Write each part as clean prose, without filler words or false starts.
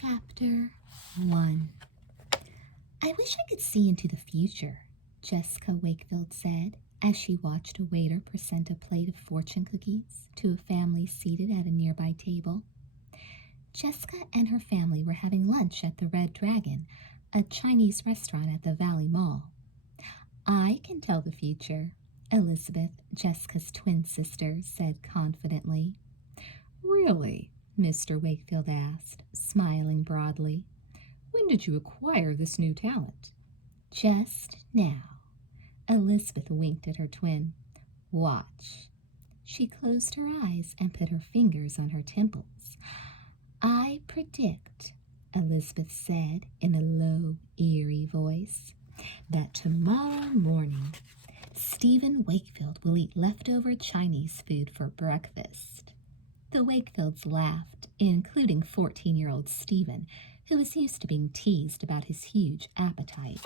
Chapter 1. I wish I could see into the future, Jessica Wakefield said as she watched a waiter present a plate of fortune cookies to a family seated at a nearby table. Jessica and her family were having lunch at the Red Dragon, a Chinese restaurant at the Valley Mall. I can tell the future, Elizabeth, Jessica's twin sister, said confidently. Really? Mr. Wakefield asked, smiling broadly. When did you acquire this new talent? Just now. Elizabeth winked at her twin. Watch. She closed her eyes and put her fingers on her temples. I predict, Elizabeth said in a low, eerie voice, that tomorrow morning Stephen Wakefield will eat leftover Chinese food for breakfast. The Wakefields laughed, including 14-year-old Stephen, who was used to being teased about his huge appetite.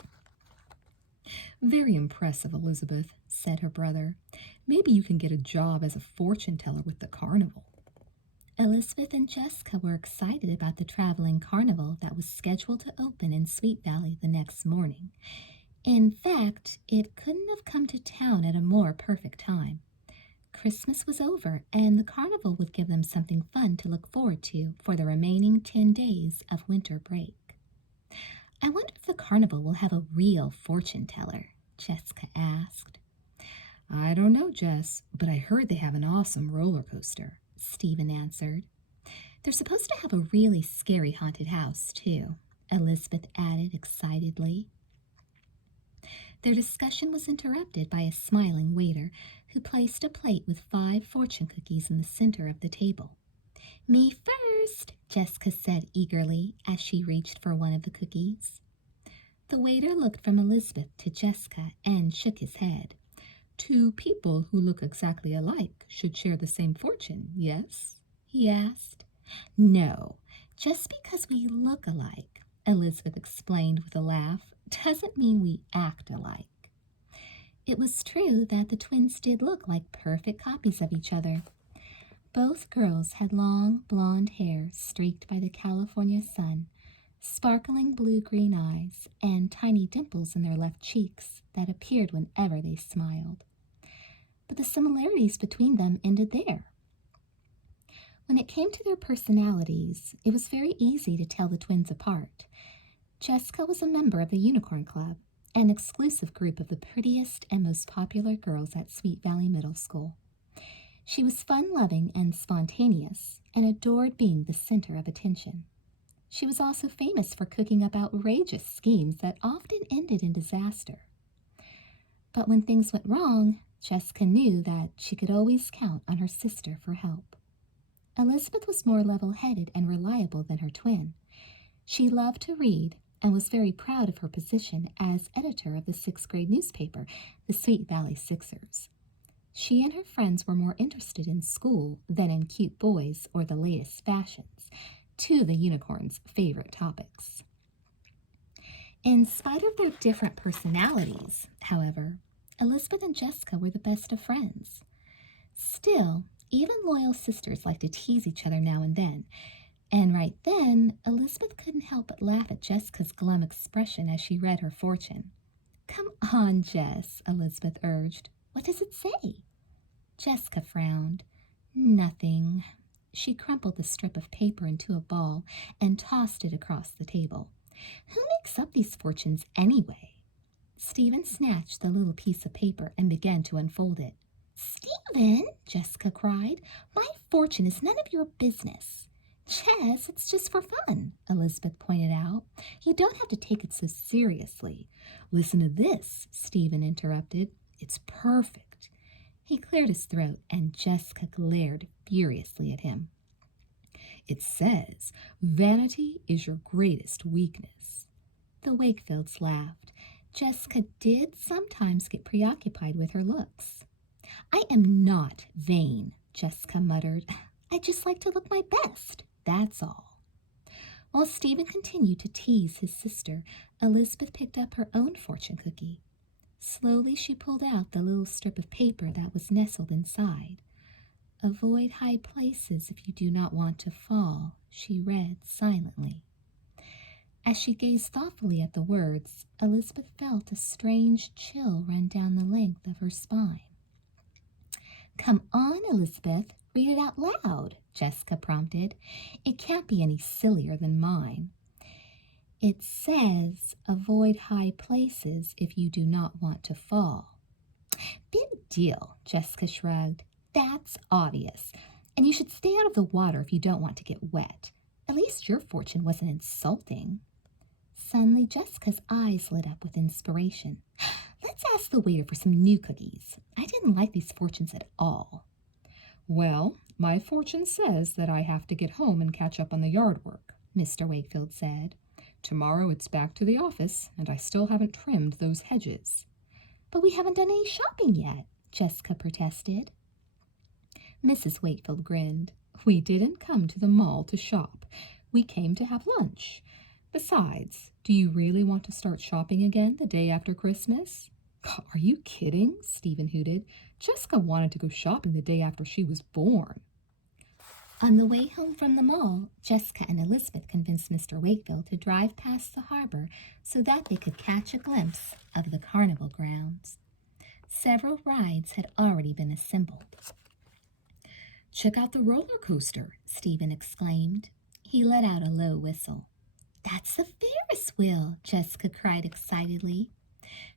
Very impressive, Elizabeth, said her brother. Maybe you can get a job as a fortune teller with the carnival. Elizabeth and Jessica were excited about the traveling carnival that was scheduled to open in Sweet Valley the next morning. In fact, it couldn't have come to town at a more perfect time. Christmas was over, and the carnival would give them something fun to look forward to for the remaining 10 days of winter break. I wonder if the carnival will have a real fortune teller, Jessica asked. I don't know, Jess, but I heard they have an awesome roller coaster, Stephen answered. They're supposed to have a really scary haunted house, too, Elizabeth added excitedly. Their discussion was interrupted by a smiling waiter who placed a plate with 5 fortune cookies in the center of the table. Me first, Jessica said eagerly as she reached for one of the cookies. The waiter looked from Elizabeth to Jessica and shook his head. 2 people who look exactly alike should share the same fortune, yes? He asked. No, just because we look alike, Elizabeth explained with a laugh, doesn't mean we act alike. It was true that the twins did look like perfect copies of each other. Both girls had long blonde hair streaked by the California sun, sparkling blue-green eyes, and tiny dimples in their left cheeks that appeared whenever they smiled. But the similarities between them ended there. When it came to their personalities, it was very easy to tell the twins apart. Jessica was a member of the Unicorn Club, an exclusive group of the prettiest and most popular girls at Sweet Valley Middle School. She was fun-loving and spontaneous, and adored being the center of attention. She was also famous for cooking up outrageous schemes that often ended in disaster. But when things went wrong, Jessica knew that she could always count on her sister for help. Elizabeth was more level-headed and reliable than her twin. She loved to read and was very proud of her position as editor of the 6th grade newspaper, the Sweet Valley Sixers. She and her friends were more interested in school than in cute boys or the latest fashions, 2 of the unicorns' favorite topics. In spite of their different personalities, however, Elizabeth and Jessica were the best of friends. Still, even loyal sisters like to tease each other now and then, and right then, Elizabeth couldn't help but laugh at Jessica's glum expression as she read her fortune. Come on, Jess, Elizabeth urged. What does it say? Jessica frowned. Nothing. She crumpled the strip of paper into a ball and tossed it across the table. Who makes up these fortunes anyway? Stephen snatched the little piece of paper and began to unfold it. Stephen, Jessica cried, my fortune is none of your business. Jess, it's just for fun, Elizabeth pointed out. You don't have to take it so seriously. Listen to this, Stephen interrupted. It's perfect. He cleared his throat, and Jessica glared furiously at him. It says, vanity is your greatest weakness. The Wakefields laughed. Jessica did sometimes get preoccupied with her looks. I am not vain, Jessica muttered. I just like to look my best, that's all. While Stephen continued to tease his sister, Elizabeth picked up her own fortune cookie. Slowly she pulled out the little strip of paper that was nestled inside. Avoid high places if you do not want to fall, she read silently. As she gazed thoughtfully at the words, Elizabeth felt a strange chill run down the length of her spine. "Come on, Elizabeth, read it out loud," Jessica prompted. "It can't be any sillier than mine." "It says, avoid high places if you do not want to fall." "Big deal," Jessica shrugged. "That's obvious. And you should stay out of the water if you don't want to get wet. At least your fortune wasn't insulting." Suddenly, Jessica's eyes lit up with inspiration. "Let's ask the waiter for some new cookies. I didn't like these fortunes at all." "Well, my fortune says that I have to get home and catch up on the yard work," Mr. Wakefield said. "Tomorrow it's back to the office, and I still haven't trimmed those hedges." "But we haven't done any shopping yet," Jessica protested. Mrs. Wakefield grinned. "We didn't come to the mall to shop. We came to have lunch. Besides, do you really want to start shopping again the day after Christmas?" "Are you kidding?" Stephen hooted. "Jessica wanted to go shopping the day after she was born." On the way home from the mall, Jessica and Elizabeth convinced Mr. Wakefield to drive past the harbor so that they could catch a glimpse of the carnival grounds. Several rides had already been assembled. "Check out the roller coaster," Stephen exclaimed. He let out a low whistle. "That's the Ferris wheel," Jessica cried excitedly.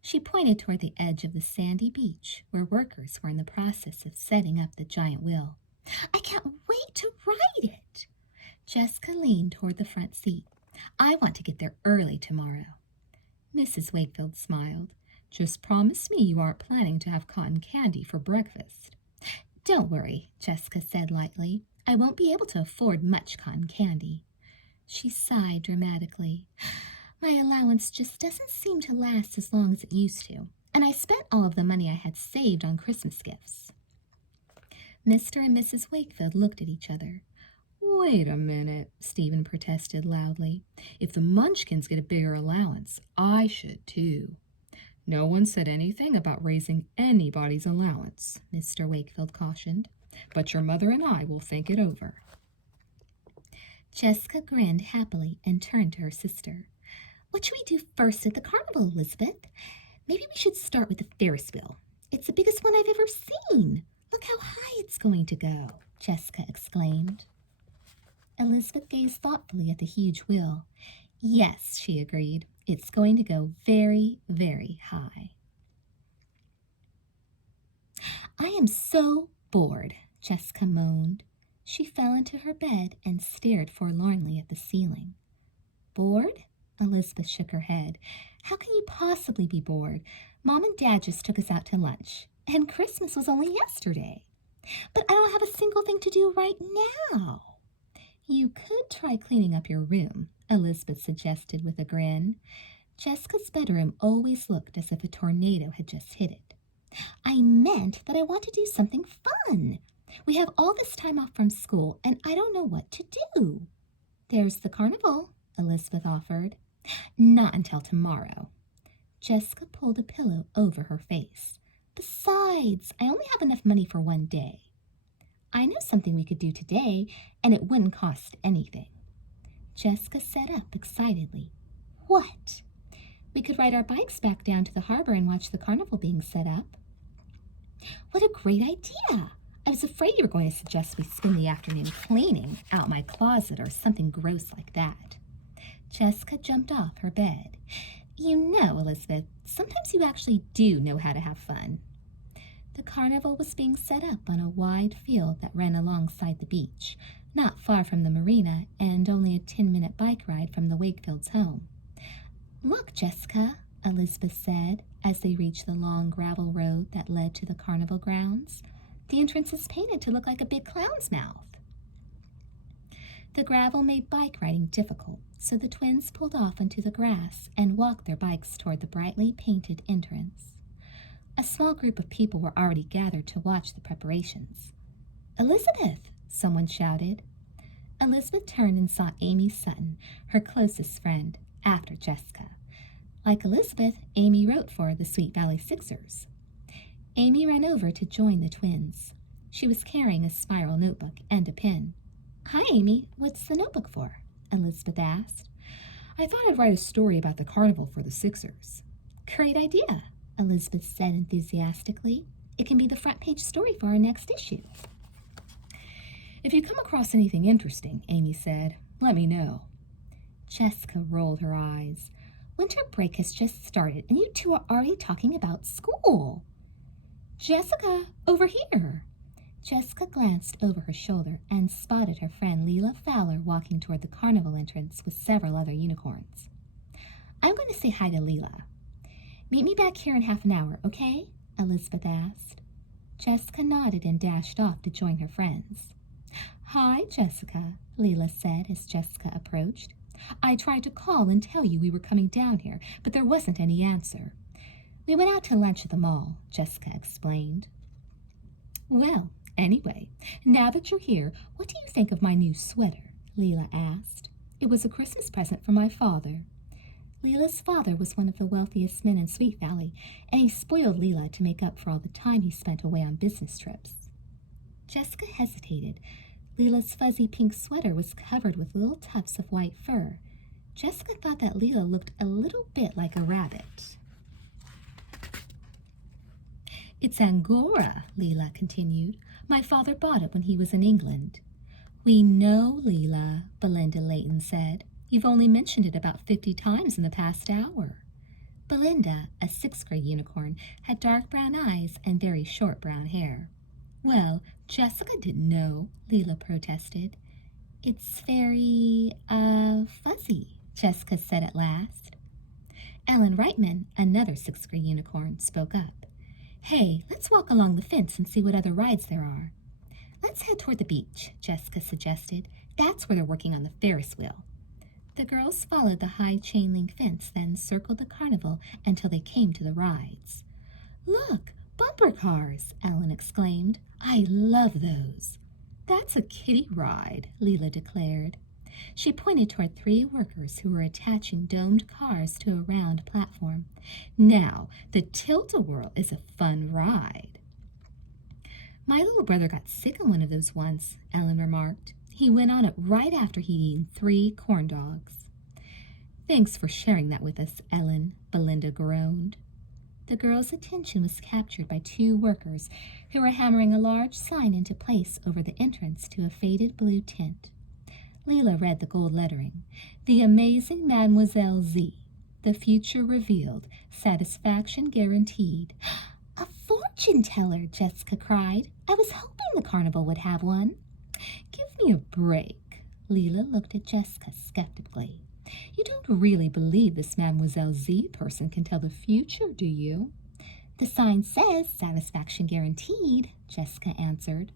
She pointed toward the edge of the sandy beach where workers were in the process of setting up the giant wheel. "I can't wait to ride it." Jessica leaned toward the front seat. "I want to get there early tomorrow." Mrs. Wakefield smiled. "Just promise me you aren't planning to have cotton candy for breakfast." "Don't worry," Jessica said lightly. "I won't be able to afford much cotton candy." She sighed dramatically. "My allowance just doesn't seem to last as long as it used to, and I spent all of the money I had saved on Christmas gifts." Mr. and Mrs. Wakefield looked at each other. "Wait a minute," Stephen protested loudly. "If the Munchkins get a bigger allowance, I should too." "No one said anything about raising anybody's allowance," Mr. Wakefield cautioned. "But your mother and I will think it over." Jessica grinned happily and turned to her sister. "What should we do first at the carnival, Elizabeth? Maybe we should start with the Ferris wheel. It's the biggest one I've ever seen. Look how high it's going to go," Jessica exclaimed. Elizabeth gazed thoughtfully at the huge wheel. "Yes," she agreed. "It's going to go very, very high." "I am so bored," Jessica moaned. She fell into her bed and stared forlornly at the ceiling. "Bored?" Elizabeth shook her head. "How can you possibly be bored? Mom and Dad just took us out to lunch, and Christmas was only yesterday. But I don't have a single thing to do right now." "You could try cleaning up your room," Elizabeth suggested with a grin. Jessica's bedroom always looked as if a tornado had just hit it. "I meant that I want to do something fun. We have all this time off from school, and I don't know what to do." "There's the carnival," Elizabeth offered. "Not until tomorrow." Jessica pulled a pillow over her face. "Besides, I only have enough money for one day." "I know something we could do today, and it wouldn't cost anything." Jessica sat up excitedly. "What?" "We could ride our bikes back down to the harbor and watch the carnival being set up." "What a great idea! I was afraid you were going to suggest we spend the afternoon cleaning out my closet or something gross like that." Jessica jumped off her bed. "You know, Elizabeth, sometimes you actually do know how to have fun." The carnival was being set up on a wide field that ran alongside the beach, not far from the marina and only a 10-minute bike ride from the Wakefield's home. "Look, Jessica," Elizabeth said as they reached the long gravel road that led to the carnival grounds. "The entrance is painted to look like a big clown's mouth." The gravel made bike riding difficult, so the twins pulled off onto the grass and walked their bikes toward the brightly painted entrance. A small group of people were already gathered to watch the preparations. "Elizabeth!" someone shouted. Elizabeth turned and saw Amy Sutton, her closest friend, after Jessica. Like Elizabeth, Amy wrote for the Sweet Valley Sixers. Amy ran over to join the twins. She was carrying a spiral notebook and a pen. "Hi, Amy. What's the notebook for?" Elizabeth asked. I thought I'd write a story about the carnival for the Sixers. Great idea, Elizabeth said enthusiastically. It can be the front page story for our next issue. If you come across anything interesting, Amy said, let me know. Jessica rolled her eyes. Winter break has just started, and you two are already talking about school. Jessica, over here. Jessica glanced over her shoulder and spotted her friend Leela Fowler walking toward the carnival entrance with several other unicorns. I'm going to say hi to Leela. Meet me back here in half an hour, okay? Elizabeth asked. Jessica nodded and dashed off to join her friends. Hi, Jessica, Leela said as Jessica approached. I tried to call and tell you we were coming down here, but there wasn't any answer. We went out to lunch at the mall, Jessica explained. Well, anyway, now that you're here, what do you think of my new sweater? Leela asked. It was a Christmas present from my father. Leela's father was one of the wealthiest men in Sweet Valley, and he spoiled Leela to make up for all the time he spent away on business trips. Jessica hesitated. Leela's fuzzy pink sweater was covered with little tufts of white fur. Jessica thought that Leela looked a little bit like a rabbit. It's Angora, Leela continued. My father bought it when he was in England. We know, Leela, Belinda Layton said. You've only mentioned it about 50 times in the past hour. Belinda, a 6th grade unicorn, had dark brown eyes and very short brown hair. Well, Jessica didn't know, Leela protested. It's very, fuzzy, Jessica said at last. Ellen Reitman, another 6th grade unicorn, spoke up. Hey, let's walk along the fence and see what other rides there are. Let's head toward the beach, Jessica suggested. That's where they're working on the Ferris wheel. The girls followed the high chain-link fence, then circled the carnival until they came to the rides. Look, bumper cars, Ellen exclaimed. I love those. That's a kiddie ride, Leela declared. She pointed toward 3 workers who were attaching domed cars to a round platform. Now, the tilt-a-whirl is a fun ride. My little brother got sick on one of those once, Ellen remarked. He went on it right after he'd eaten 3 corn dogs. Thanks for sharing that with us, Ellen, Belinda groaned. The girls' attention was captured by 2 workers who were hammering a large sign into place over the entrance to a faded blue tent. Leela read the gold lettering. The amazing Mademoiselle Z. The future revealed. Satisfaction guaranteed. A fortune teller, Jessica cried. I was hoping the carnival would have one. Give me a break. Leela looked at Jessica skeptically. You don't really believe this Mademoiselle Z person can tell the future, do you? The sign says satisfaction guaranteed, Jessica answered.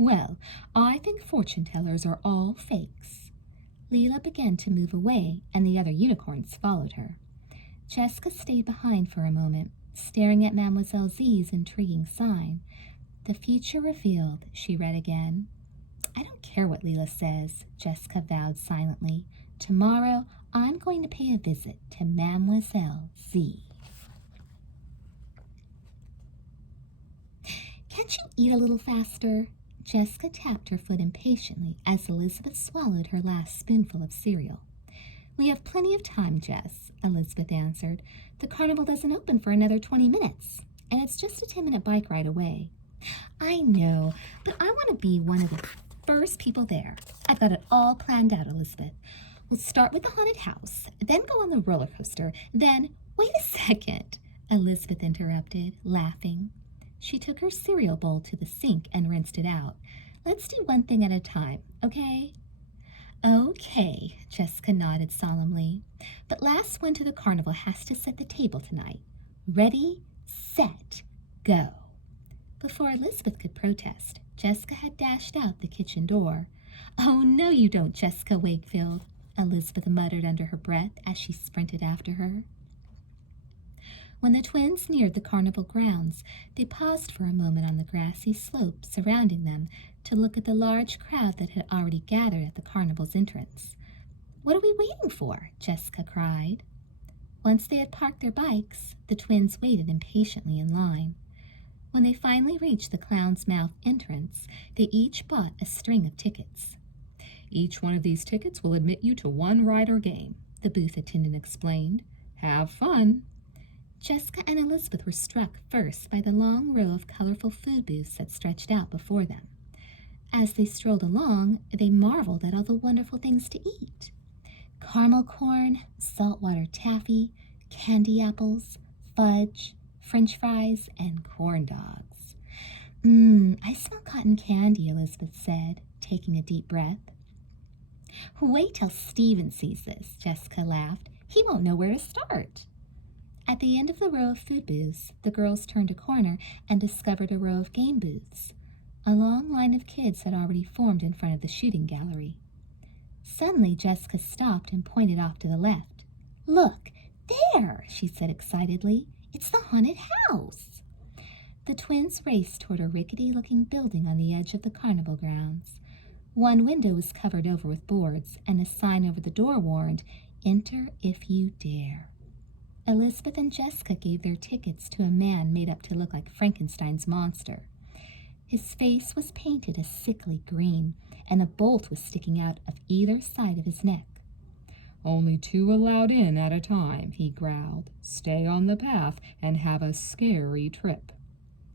Well, I think fortune tellers are all fakes. Leela began to move away, and the other unicorns followed her. Jessica stayed behind for a moment, staring at Mademoiselle Z's intriguing sign. The future revealed, she read again. I don't care what Leela says, Jessica vowed silently. Tomorrow, I'm going to pay a visit to Mademoiselle Z. Can't you eat a little faster? Jessica tapped her foot impatiently as Elizabeth swallowed her last spoonful of cereal. We have plenty of time, Jess, Elizabeth answered. The carnival doesn't open for another 20 minutes, and it's just a 10-minute bike ride away. I know, but I want to be one of the first people there. I've got it all planned out, Elizabeth. We'll start with the haunted house, then go on the roller coaster, then... Wait a second, Elizabeth interrupted, laughing. She took her cereal bowl to the sink and rinsed it out. Let's do one thing at a time, okay? Okay, Jessica nodded solemnly. But last one to the carnival has to set the table tonight. Ready, set, go. Before Elizabeth could protest, Jessica had dashed out the kitchen door. Oh, no you don't, Jessica Wakefield, Elizabeth muttered under her breath as she sprinted after her. When the twins neared the carnival grounds, they paused for a moment on the grassy slope surrounding them to look at the large crowd that had already gathered at the carnival's entrance. What are we waiting for? Jessica cried. Once they had parked their bikes, the twins waited impatiently in line. When they finally reached the Clown's Mouth entrance, they each bought a string of tickets. Each one of these tickets will admit you to one ride or game," the booth attendant explained. "Have fun." Jessica and Elizabeth were struck first by the long row of colorful food booths that stretched out before them. As they strolled along, they marveled at all the wonderful things to eat. Caramel corn, saltwater taffy, candy apples, fudge, French fries, and corn dogs. I smell cotton candy, Elizabeth said, taking a deep breath. Wait till Stephen sees this, Jessica laughed. He won't know where to start. At the end of the row of food booths, the girls turned a corner and discovered a row of game booths. A long line of kids had already formed in front of the shooting gallery. Suddenly, Jessica stopped and pointed off to the left. Look, there, she said excitedly. It's the haunted house. The twins raced toward a rickety-looking building on the edge of the carnival grounds. One window was covered over with boards, and a sign over the door warned, "Enter if you dare." Elizabeth and Jessica gave their tickets to a man made up to look like Frankenstein's monster. His face was painted a sickly green, and a bolt was sticking out of either side of his neck. "Only 2 allowed in at a time," he growled. "Stay on the path and have a scary trip."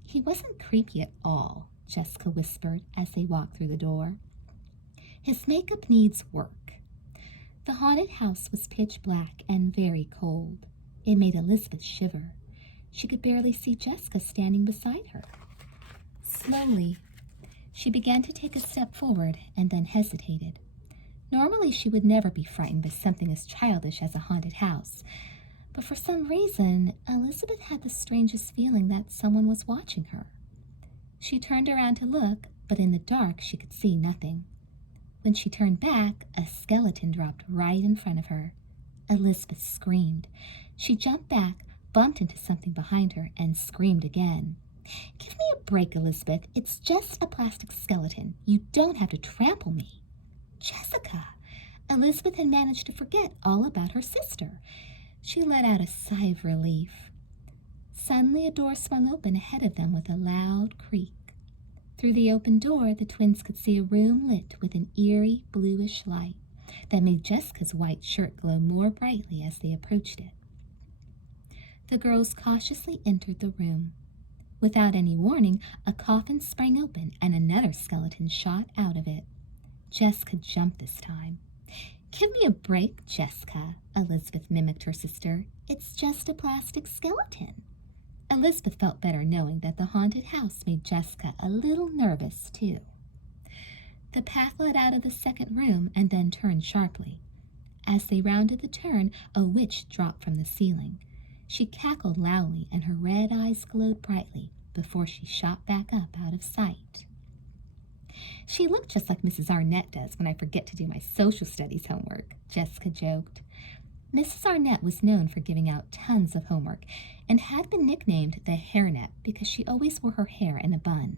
He wasn't creepy at all, Jessica whispered as they walked through the door. His makeup needs work. The haunted house was pitch black and very cold. It made Elizabeth shiver. She could barely see Jessica standing beside her. Slowly, she began to take a step forward and then hesitated. Normally, she would never be frightened by something as childish as a haunted house. But for some reason, Elizabeth had the strangest feeling that someone was watching her. She turned around to look, but in the dark she could see nothing. When she turned back, a skeleton dropped right in front of her. Elizabeth screamed. She jumped back, bumped into something behind her, and screamed again. Give me a break, Elizabeth. It's just a plastic skeleton. You don't have to trample me. Jessica! Elizabeth had managed to forget all about her sister. She let out a sigh of relief. Suddenly, a door swung open ahead of them with a loud creak. Through the open door, the twins could see a room lit with an eerie bluish light that made Jessica's white shirt glow more brightly as they approached it. The girls cautiously entered the room. Without any warning, a coffin sprang open and another skeleton shot out of it. Jessica jumped this time. Give me a break, Jessica, Elizabeth mimicked her sister. It's just a plastic skeleton. Elizabeth felt better knowing that the haunted house made Jessica a little nervous, too. The path led out of the second room and then turned sharply. As they rounded the turn, a witch dropped from the ceiling. She cackled loudly and her red eyes glowed brightly before she shot back up out of sight. She looked just like Mrs. Arnett does when I forget to do my social studies homework, Jessica joked. Mrs. Arnett was known for giving out tons of homework and had been nicknamed the hairnet because she always wore her hair in a bun.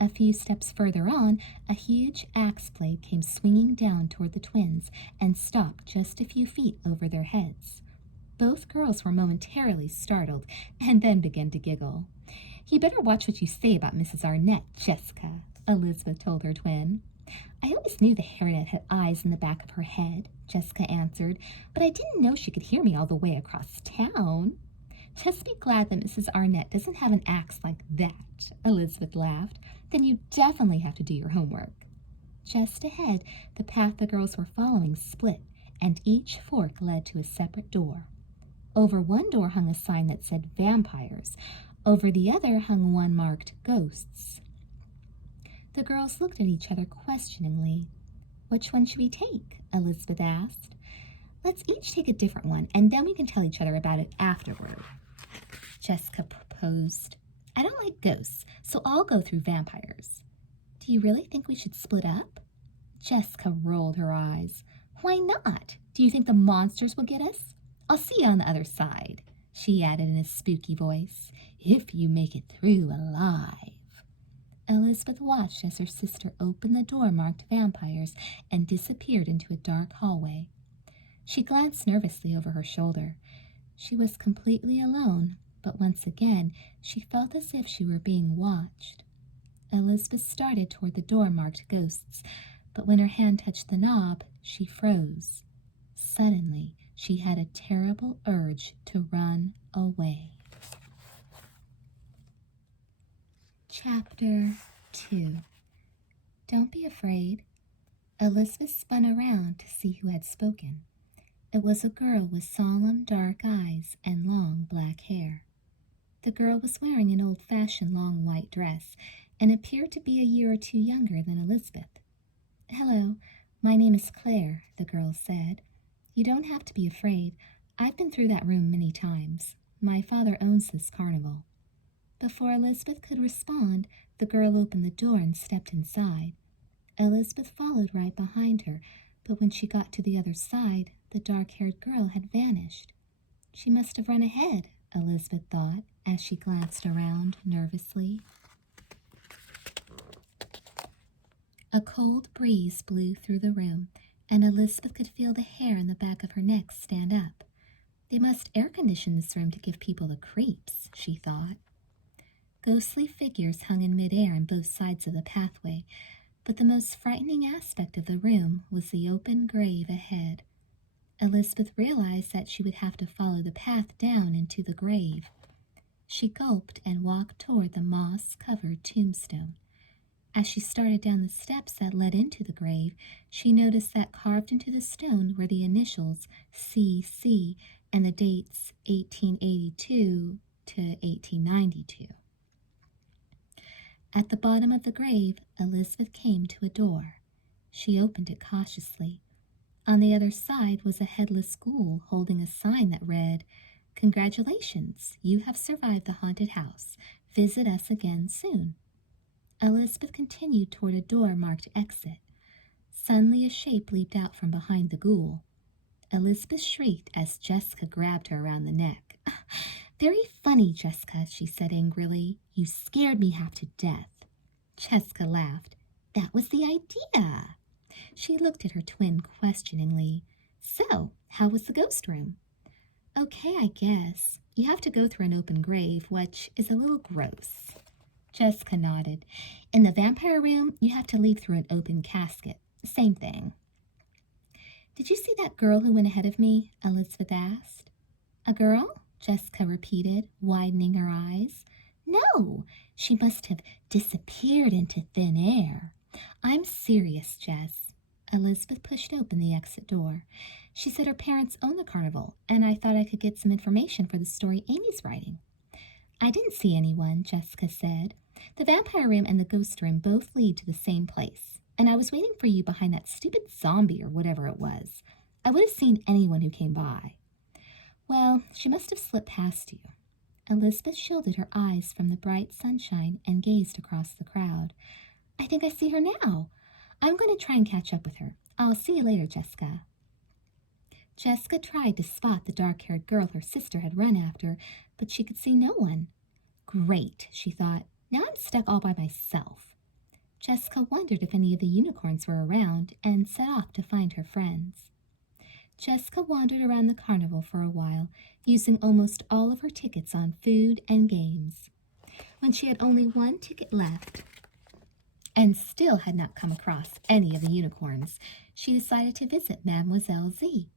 A few steps further on, a huge axe blade came swinging down toward the twins and stopped just a few feet over their heads. Both girls were momentarily startled and then began to giggle. You better watch what you say about Mrs. Arnett, Jessica, Elizabeth told her twin. I always knew the hairnet had eyes in the back of her head, Jessica answered, but I didn't know she could hear me all the way across town. Just be glad that Mrs. Arnett doesn't have an axe like that, Elizabeth laughed. Then you definitely have to do your homework. Just ahead, the path the girls were following split, and each fork led to a separate door. Over one door hung a sign that said vampires. Over the other hung one marked ghosts. The girls looked at each other questioningly. Which one should we take? Elizabeth asked. Let's each take a different one, and then we can tell each other about it afterward, Jessica proposed. I don't like ghosts, so I'll go through vampires. Do you really think we should split up? Jessica rolled her eyes. Why not? Do you think the monsters will get us? I'll see you on the other side, she added in a spooky voice, if you make it through alive. Elizabeth watched as her sister opened the door marked vampires and disappeared into a dark hallway. She glanced nervously over her shoulder. She was completely alone, but once again she felt as if she were being watched. Elizabeth started toward the door marked ghosts, but when her hand touched the knob, she froze. Suddenly, she had a terrible urge to run away. Chapter 2. Don't be afraid. Elizabeth spun around to see who had spoken. It was a girl with solemn dark eyes and long black hair. The girl was wearing an old-fashioned long white dress and appeared to be a year or two younger than Elizabeth. "Hello, my name is Claire," the girl said. "You don't have to be afraid. I've been through that room many times. My father owns this carnival." Before Elizabeth could respond, the girl opened the door and stepped inside. Elizabeth followed right behind her, but when she got to the other side, the dark-haired girl had vanished. She must have run ahead, Elizabeth thought, as she glanced around nervously. A cold breeze blew through the room, and Elizabeth could feel the hair on the back of her neck stand up. They must air-condition this room to give people the creeps, she thought. Ghostly figures hung in midair on both sides of the pathway, but the most frightening aspect of the room was the open grave ahead. Elizabeth realized that she would have to follow the path down into the grave. She gulped and walked toward the moss-covered tombstone. As she started down the steps that led into the grave, she noticed that carved into the stone were the initials CC and the dates 1882 to 1892. At the bottom of the grave, Elizabeth came to a door. She opened it cautiously. On the other side was a headless ghoul holding a sign that read, "Congratulations, you have survived the haunted house. Visit us again soon." Elizabeth continued toward a door marked exit. Suddenly a shape leaped out from behind the ghoul. Elizabeth shrieked as Jessica grabbed her around the neck. "Very funny, Jessica," she said angrily. "You scared me half to death." Jessica laughed. "That was the idea." She looked at her twin questioningly. "So, how was the ghost room?" "Okay, I guess. You have to go through an open grave, which is a little gross." Jessica nodded. "In the vampire room, you have to leave through an open casket. Same thing." "Did you see that girl who went ahead of me?" Elizabeth asked. "A girl?" Jessica repeated, widening her eyes. "No, she must have disappeared into thin air." "I'm serious, Jess." Elizabeth pushed open the exit door. She said her parents own the carnival, and I thought I could get some information for the story Amy's writing. "I didn't see anyone," Jessica said. "The vampire room and the ghost room both lead to the same place, and I was waiting for you behind that stupid zombie or whatever it was. I would have seen anyone who came by." "Well, she must have slipped past you." Elizabeth shielded her eyes from the bright sunshine and gazed across the crowd. "I think I see her now. I'm going to try and catch up with her. I'll see you later, Jessica." Jessica tried to spot the dark-haired girl her sister had run after, but she could see no one. "Great," she thought. "Now I'm stuck all by myself." Jessica wondered if any of the unicorns were around and set off to find her friends. Jessica wandered around the carnival for a while, using almost all of her tickets on food and games. When she had only one ticket left and still had not come across any of the unicorns, she decided to visit Mademoiselle Z.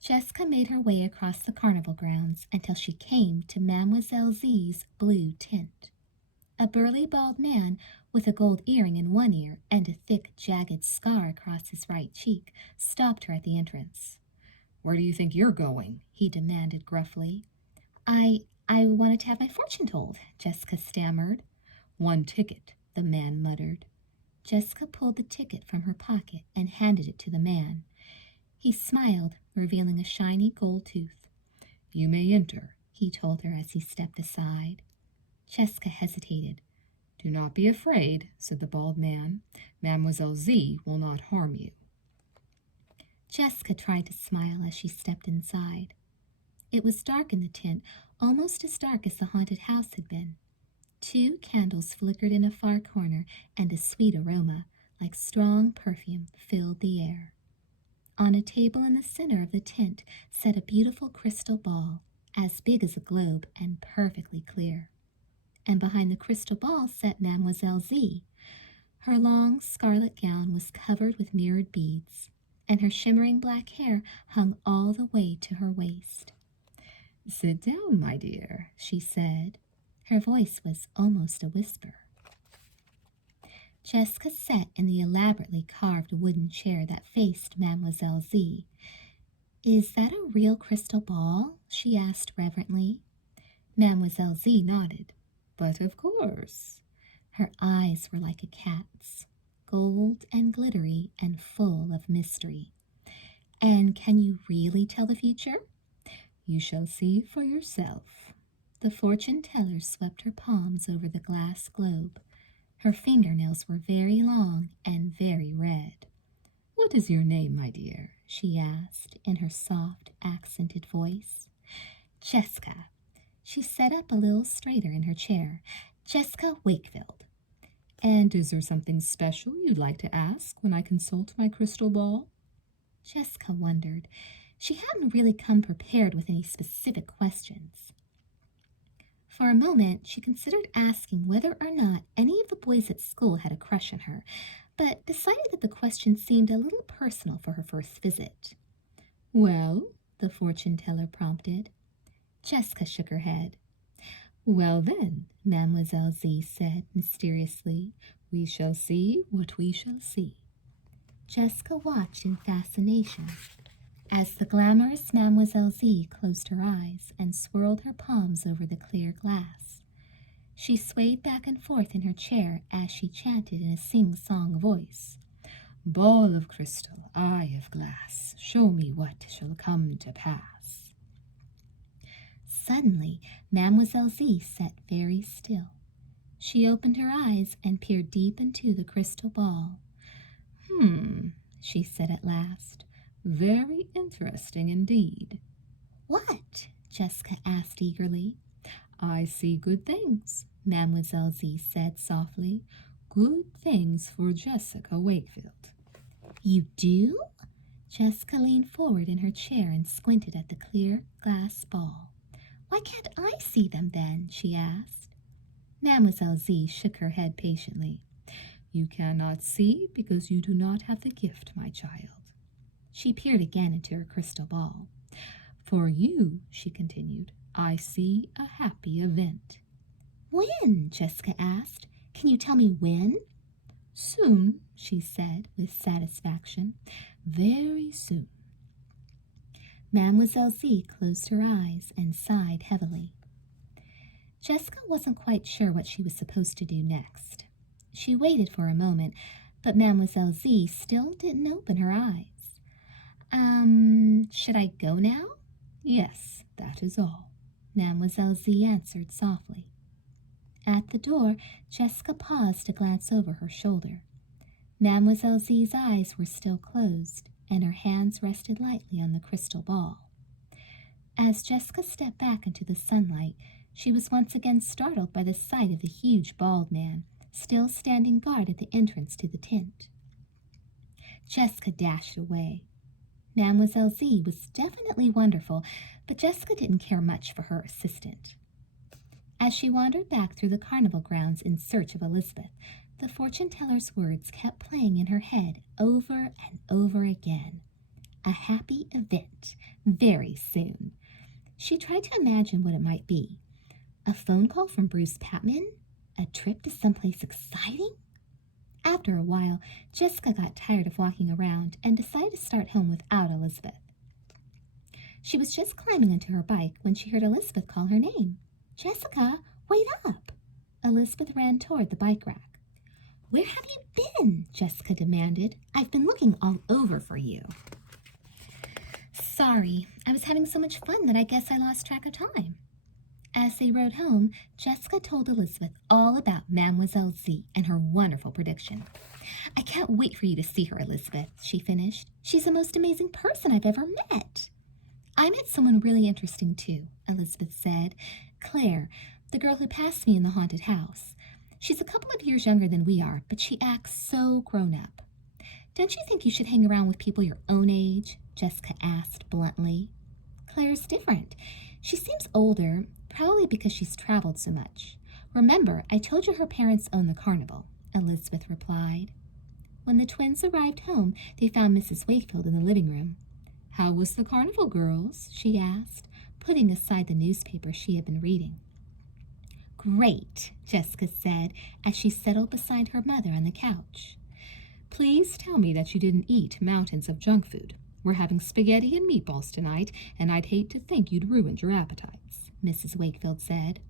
Jessica made her way across the carnival grounds until she came to Mademoiselle Z's blue tent. A burly bald man with a gold earring in one ear and a thick, jagged scar across his right cheek stopped her at the entrance. "Where do you think you're going?" he demanded gruffly. I wanted to have my fortune told," Jessica stammered. "One ticket," the man muttered. Jessica pulled the ticket from her pocket and handed it to the man. He smiled, revealing a shiny gold tooth. "You may enter," he told her as he stepped aside. Jessica hesitated. "Do not be afraid," said the bald man. "Mademoiselle Z will not harm you." Jessica tried to smile as she stepped inside. It was dark in the tent, almost as dark as the haunted house had been. 2 candles flickered in a far corner, and a sweet aroma, like strong perfume, filled the air. On a table in the center of the tent sat a beautiful crystal ball, as big as a globe and perfectly clear. And behind the crystal ball sat Mademoiselle Z. Her long scarlet gown was covered with mirrored beads, and her shimmering black hair hung all the way to her waist. "Sit down, my dear," she said. Her voice was almost a whisper. Jessica sat in the elaborately carved wooden chair that faced Mademoiselle Z. "Is that a real crystal ball?" she asked reverently. Mademoiselle Z nodded. "But of course." Her eyes were like a cat's, gold and glittery and full of mystery. "And can you really tell the future?" "You shall see for yourself." The fortune teller swept her palms over the glass globe. Her fingernails were very long and very red. "What is your name, my dear?" she asked in her soft, accented voice. "Jessica." She sat up a little straighter in her chair. "Jessica Wakefield." "And is there something special you'd like to ask when I consult my crystal ball?" Jessica wondered. She hadn't really come prepared with any specific questions. For a moment, she considered asking whether or not any of the boys at school had a crush on her, but decided that the question seemed a little personal for her first visit. "Well?" the fortune teller prompted. Jessica shook her head. "Well then," Mademoiselle Z said mysteriously, "we shall see what we shall see." Jessica watched in fascination as the glamorous Mademoiselle Z closed her eyes and swirled her palms over the clear glass. She swayed back and forth in her chair as she chanted in a sing-song voice. "Ball of crystal, eye of glass, show me what shall come to pass." Suddenly, Mademoiselle Z sat very still. She opened her eyes and peered deep into the crystal ball. She said at last. "Very interesting indeed." "What?" Jessica asked eagerly. "I see good things," Mademoiselle Z said softly. "Good things for Jessica Wakefield." "You do?" Jessica leaned forward in her chair and squinted at the clear glass ball. "Why can't I see them then?" she asked. Mademoiselle Z shook her head patiently. "You cannot see because you do not have the gift, my child." She peered again into her crystal ball. "For you," she continued, "I see a happy event." "When?" Jessica asked. "Can you tell me when?" "Soon," she said with satisfaction. "Very soon." Mademoiselle Z closed her eyes and sighed heavily. Jessica wasn't quite sure what she was supposed to do next. She waited for a moment, but Mademoiselle Z still didn't open her eyes. Should I go now?" "Yes, that is all," Mademoiselle Z answered softly. At the door, Jessica paused to glance over her shoulder. Mademoiselle Z's eyes were still closed, and her hands rested lightly on the crystal ball. As Jessica stepped back into the sunlight, she was once again startled by the sight of the huge bald man, still standing guard at the entrance to the tent. Jessica dashed away. Mademoiselle Z was definitely wonderful, but Jessica didn't care much for her assistant. As she wandered back through the carnival grounds in search of Elizabeth, the fortune teller's words kept playing in her head over and over again. A happy event, very soon. She tried to imagine what it might be. A phone call from Bruce Patman? A trip to someplace exciting? After a while, Jessica got tired of walking around and decided to start home without Elizabeth. She was just climbing into her bike when she heard Elizabeth call her name. "Jessica, wait up!" Elizabeth ran toward the bike rack. "Where have you been?" Jessica demanded. "I've been looking all over for you." "Sorry, I was having so much fun that I guess I lost track of time." As they rode home, Jessica told Elizabeth all about Mademoiselle Z and her wonderful prediction. "I can't wait for you to see her, Elizabeth," she finished. "She's the most amazing person I've ever met." "I met someone really interesting, too," Elizabeth said. "Claire, the girl who passed me in the haunted house. She's a couple of years younger than we are, but she acts so grown up." "Don't you think you should hang around with people your own age?" Jessica asked bluntly. "Claire's different. She seems older, probably because she's traveled so much. Remember, I told you her parents own the carnival. Elizabeth replied. When the twins arrived home, they found Mrs. Wakefield in the living room. "How was the carnival, girls?" she asked, putting aside the newspaper she had been reading. Great, Jessica said as she settled beside her mother on the couch. "Please tell me that you didn't eat mountains of junk food. We're having spaghetti and meatballs tonight, and I'd hate to think you'd ruined your appetites," Mrs. Wakefield said.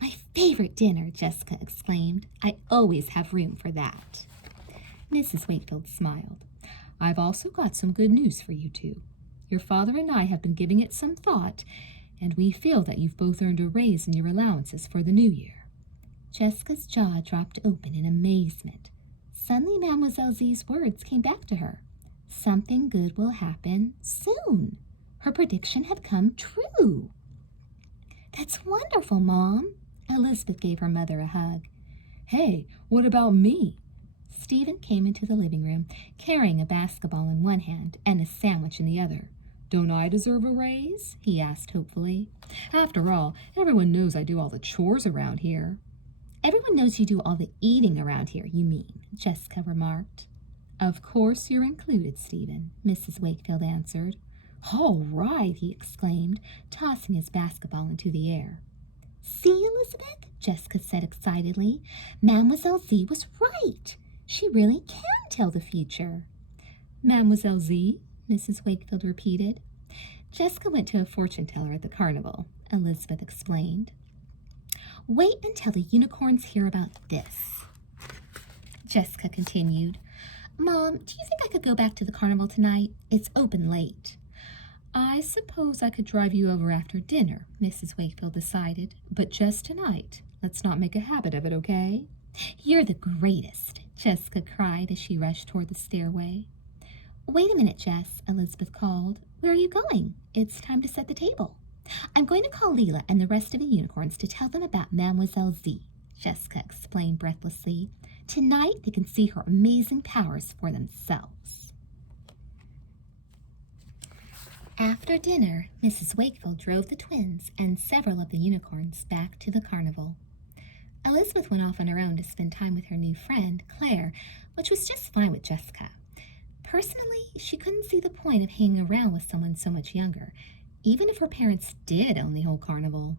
My favorite dinner, Jessica exclaimed. I always have room for that. Mrs. Wakefield smiled. "I've also got some good news for you two. Your father and I have been giving it some thought, and we feel that you've both earned a raise in your allowances for the new year." Jessica's jaw dropped open in amazement. Suddenly Mademoiselle Z's words came back to her. Something good will happen soon. Her prediction had come true. That's wonderful, Mom. Elizabeth gave her mother a hug. "Hey, what about me?" Stephen came into the living room, carrying a basketball in one hand and a sandwich in the other. "Don't I deserve a raise?" he asked hopefully. "After all, everyone knows I do all the chores around here." Everyone knows you do all the eating around here, you mean, Jessica remarked. Of course you're included, Stephen, Mrs. Wakefield answered. All right, he exclaimed, tossing his basketball into the air. See, Elizabeth, Jessica said excitedly. Mademoiselle Z was right. She really can tell the future. Mademoiselle Z? Mrs. Wakefield repeated. Jessica went to a fortune teller at the carnival, Elizabeth explained. Wait until the unicorns hear about this. Jessica continued. Mom, do you think I could go back to the carnival tonight? It's open late. I suppose I could drive you over after dinner, Mrs. Wakefield decided, but just tonight. Let's not make a habit of it, okay? You're the greatest, Jessica cried as she rushed toward the stairway. Wait a minute, Jess, Elizabeth called. Where are you going? It's time to set the table. I'm going to call Leela and the rest of the unicorns to tell them about Mademoiselle Z, Jessica explained breathlessly. Tonight they can see her amazing powers for themselves. After dinner, Mrs. Wakefield drove the twins and several of the unicorns back to the carnival. Elizabeth went off on her own to spend time with her new friend, Claire, which was just fine with Jessica. Personally, she couldn't see the point of hanging around with someone so much younger, even if her parents did own the whole carnival.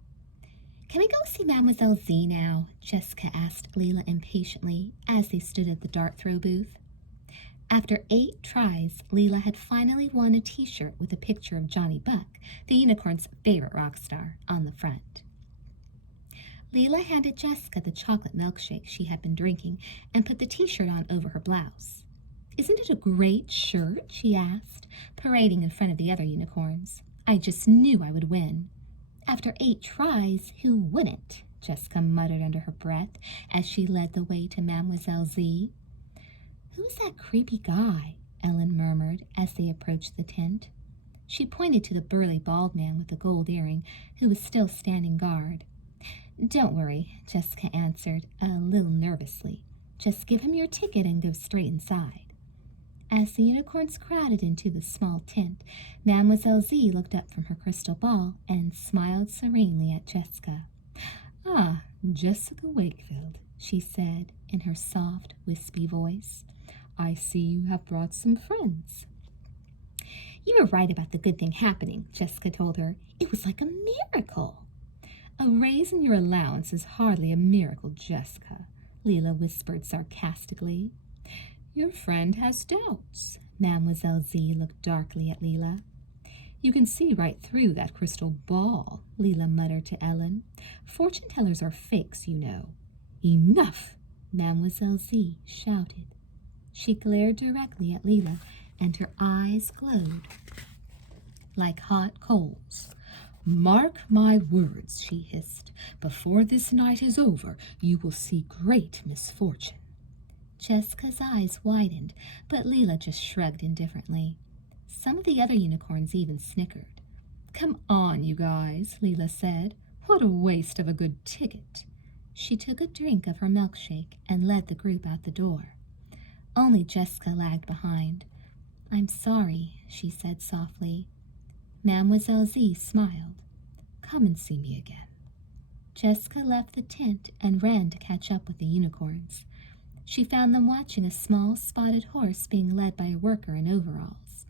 Can we go see Mademoiselle Z now? Jessica asked Leela impatiently as they stood at the dart throw booth. After 8 tries, Leela had finally won a t-shirt with a picture of Johnny Buck, the unicorn's favorite rock star, on the front. Leela handed Jessica the chocolate milkshake she had been drinking and put the t-shirt on over her blouse. Isn't it a great shirt? She asked, parading in front of the other unicorns. I just knew I would win. After 8 tries, who wouldn't? Jessica muttered under her breath as she led the way to Mademoiselle Z. Who's that creepy guy? Ellen murmured as they approached the tent. She pointed to the burly bald man with the gold earring who was still standing guard. Don't worry, Jessica answered, a little nervously. Just give him your ticket and go straight inside. As the unicorns crowded into the small tent, Mademoiselle Z looked up from her crystal ball and smiled serenely at Jessica. Ah, Jessica Wakefield, she said in her soft, wispy voice. I see you have brought some friends. You were right about the good thing happening, Jessica told her. It was like a miracle. A raise in your allowance is hardly a miracle, Jessica, Leela whispered sarcastically. Your friend has doubts. Mademoiselle Z looked darkly at Leela. You can see right through that crystal ball, Leela muttered to Ellen. Fortune tellers are fakes, you know. Enough, Mademoiselle Z shouted. She glared directly at Leela, and her eyes glowed like hot coals. Mark my words, she hissed. Before this night is over, you will see great misfortune. Jessica's eyes widened, but Leela just shrugged indifferently. Some of the other unicorns even snickered. Come on, you guys, Leela said. What a waste of a good ticket. She took a drink of her milkshake and led the group out the door. Only Jessica lagged behind. I'm sorry, she said softly. Mademoiselle Z smiled. Come and see me again. Jessica left the tent and ran to catch up with the unicorns. She found them watching a small spotted horse being led by a worker in overalls.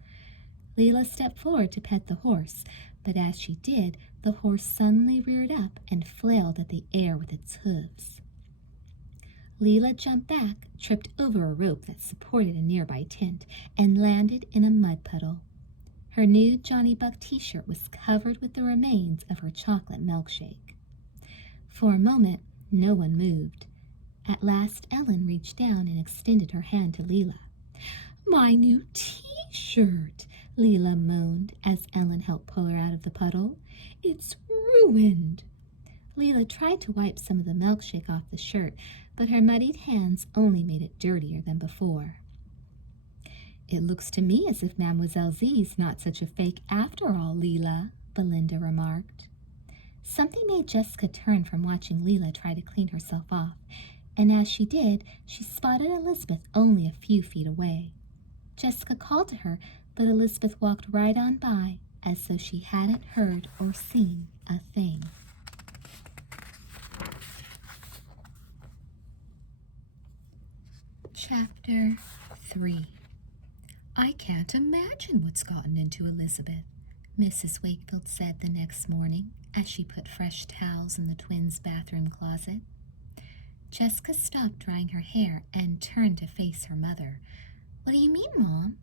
Leela stepped forward to pet the horse, but as she did, the horse suddenly reared up and flailed at the air with its hooves. Leela jumped back, tripped over a rope that supported a nearby tent, and landed in a mud puddle. Her new Johnny Buck t-shirt was covered with the remains of her chocolate milkshake. For a moment, no one moved. At last, Ellen reached down and extended her hand to Leela. "My new t-shirt," Leela moaned as Ellen helped pull her out of the puddle. "It's ruined." Leela tried to wipe some of the milkshake off the shirt, but her muddied hands only made it dirtier than before. "It looks to me as if Mademoiselle Z's not such a fake after all, Leela," Belinda remarked. Something made Jessica turn from watching Leela try to clean herself off, and as she did, she spotted Elizabeth only a few feet away. Jessica called to her, but Elizabeth walked right on by, as though she hadn't heard or seen a thing. Chapter 3. "I can't imagine what's gotten into Elizabeth," Mrs. Wakefield said the next morning as she put fresh towels in the twins' bathroom closet. Jessica stopped drying her hair and turned to face her mother. "What do you mean, Mom?"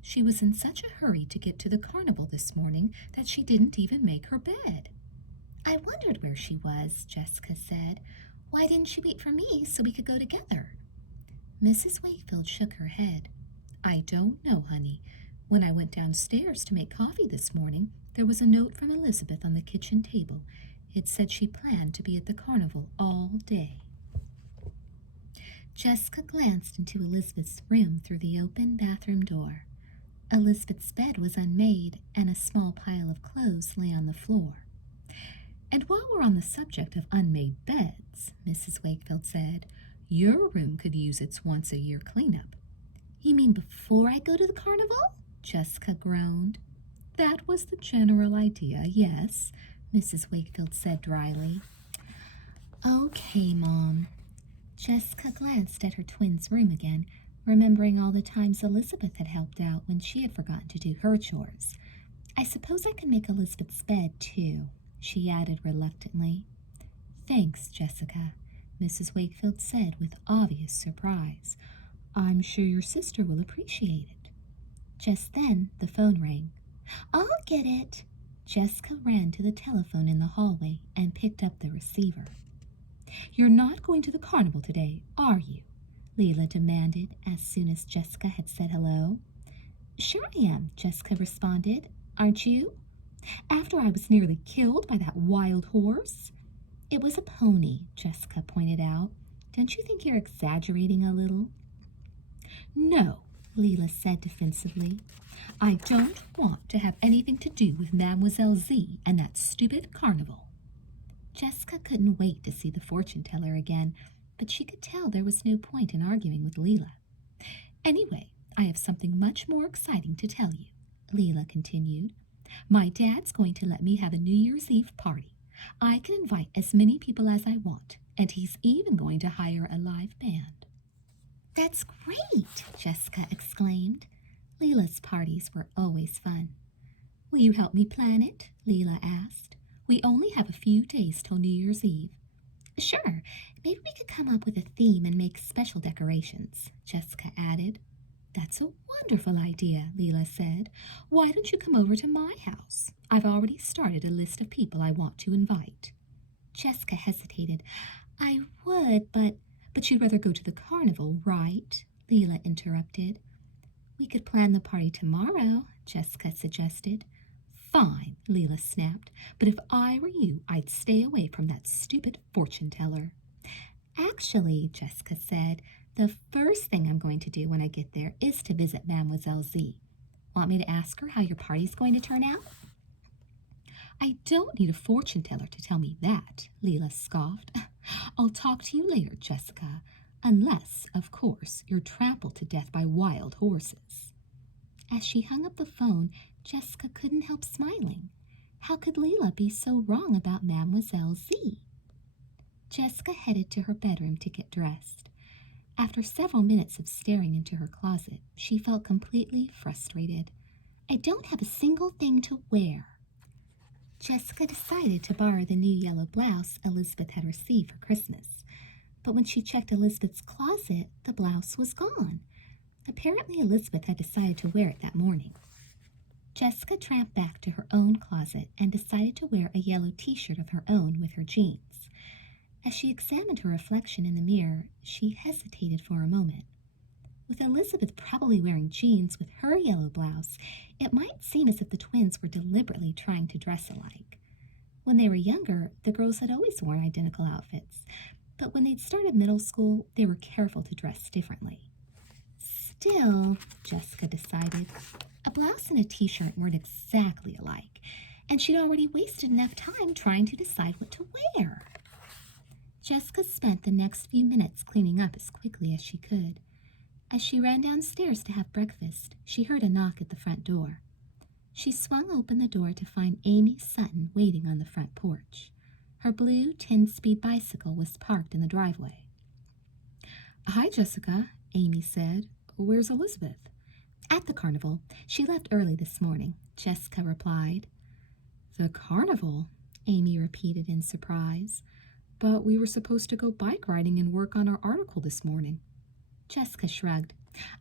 "She was in such a hurry to get to the carnival this morning that she didn't even make her bed." "I wondered where she was," Jessica said. "Why didn't she wait for me so we could go together?" Mrs. Wakefield shook her head. "I don't know, honey. When I went downstairs to make coffee this morning, there was a note from Elizabeth on the kitchen table. It said she planned to be at the carnival all day." Jessica glanced into Elizabeth's room through the open bathroom door. Elizabeth's bed was unmade, and a small pile of clothes lay on the floor. "And while we're on the subject of unmade beds," Mrs. Wakefield said, "your room could use its once-a-year cleanup." "You mean before I go to the carnival?" Jessica groaned. "That was the general idea, yes," Mrs. Wakefield said dryly. "Okay, Mom." Jessica glanced at her twins' room again, remembering all the times Elizabeth had helped out when she had forgotten to do her chores. "I suppose I can make Elizabeth's bed, too," she added reluctantly. "Thanks, Jessica," Mrs. Wakefield said with obvious surprise. "I'm sure your sister will appreciate it." Just then, the phone rang. "I'll get it." Jessica ran to the telephone in the hallway and picked up the receiver. "You're not going to the carnival today, are you?" Leela demanded as soon as Jessica had said hello. "Sure I am," Jessica responded. "Aren't you?" "After I was nearly killed by that wild horse?" "It was a pony," Jessica pointed out. "Don't you think you're exaggerating a little?" "No," Leela said defensively. "I don't want to have anything to do with Mademoiselle Z and that stupid carnival." Jessica couldn't wait to see the fortune teller again, but she could tell there was no point in arguing with Leela. "Anyway, I have something much more exciting to tell you," Leela continued. "My dad's going to let me have a New Year's Eve party. I can invite as many people as I want, and he's even going to hire a live band." "That's great!" Jessica exclaimed. Leela's parties were always fun. "Will you help me plan it?" Leela asked. "We only have a few days till New Year's Eve." "Sure. Maybe we could come up with a theme and make special decorations," Jessica added. "That's a wonderful idea," Leela said. "Why don't you come over to my house? I've already started a list of people I want to invite." Jessica hesitated. "I would, but you'd rather go to the carnival, right?" Leela interrupted. "We could plan the party tomorrow," Jessica suggested. "Fine," Leela snapped. "But if I were you, I'd stay away from that stupid fortune teller." "Actually," Jessica said, "the first thing I'm going to do when I get there is to visit Mademoiselle Z. Want me to ask her how your party's going to turn out?" "I don't need a fortune teller to tell me that," Leela scoffed. "I'll talk to you later, Jessica. Unless, of course, you're trampled to death by wild horses." As she hung up the phone, Jessica couldn't help smiling. How could Leela be so wrong about Mademoiselle Z? Jessica headed to her bedroom to get dressed. After several minutes of staring into her closet, she felt completely frustrated. I don't have a single thing to wear. Jessica decided to borrow the new yellow blouse Elizabeth had received for Christmas. But when she checked Elizabeth's closet, the blouse was gone. Apparently, Elizabeth had decided to wear it that morning. Jessica tramped back to her own closet and decided to wear a yellow t-shirt of her own with her jeans. As she examined her reflection in the mirror, she hesitated for a moment. With Elizabeth probably wearing jeans with her yellow blouse, it might seem as if the twins were deliberately trying to dress alike. When they were younger, the girls had always worn identical outfits, but when they'd started middle school, they were careful to dress differently. Still, Jessica decided, a blouse and a t-shirt weren't exactly alike, and she'd already wasted enough time trying to decide what to wear. Jessica spent the next few minutes cleaning up as quickly as she could. As she ran downstairs to have breakfast, she heard a knock at the front door. She swung open the door to find Amy Sutton waiting on the front porch. Her blue 10-speed bicycle was parked in the driveway. "Hi, Jessica," Amy said. "Where's Elizabeth?" "At the carnival. She left early this morning," Jessica replied. "The carnival?" Amy repeated in surprise. "But we were supposed to go bike riding and work on our article this morning." Jessica shrugged.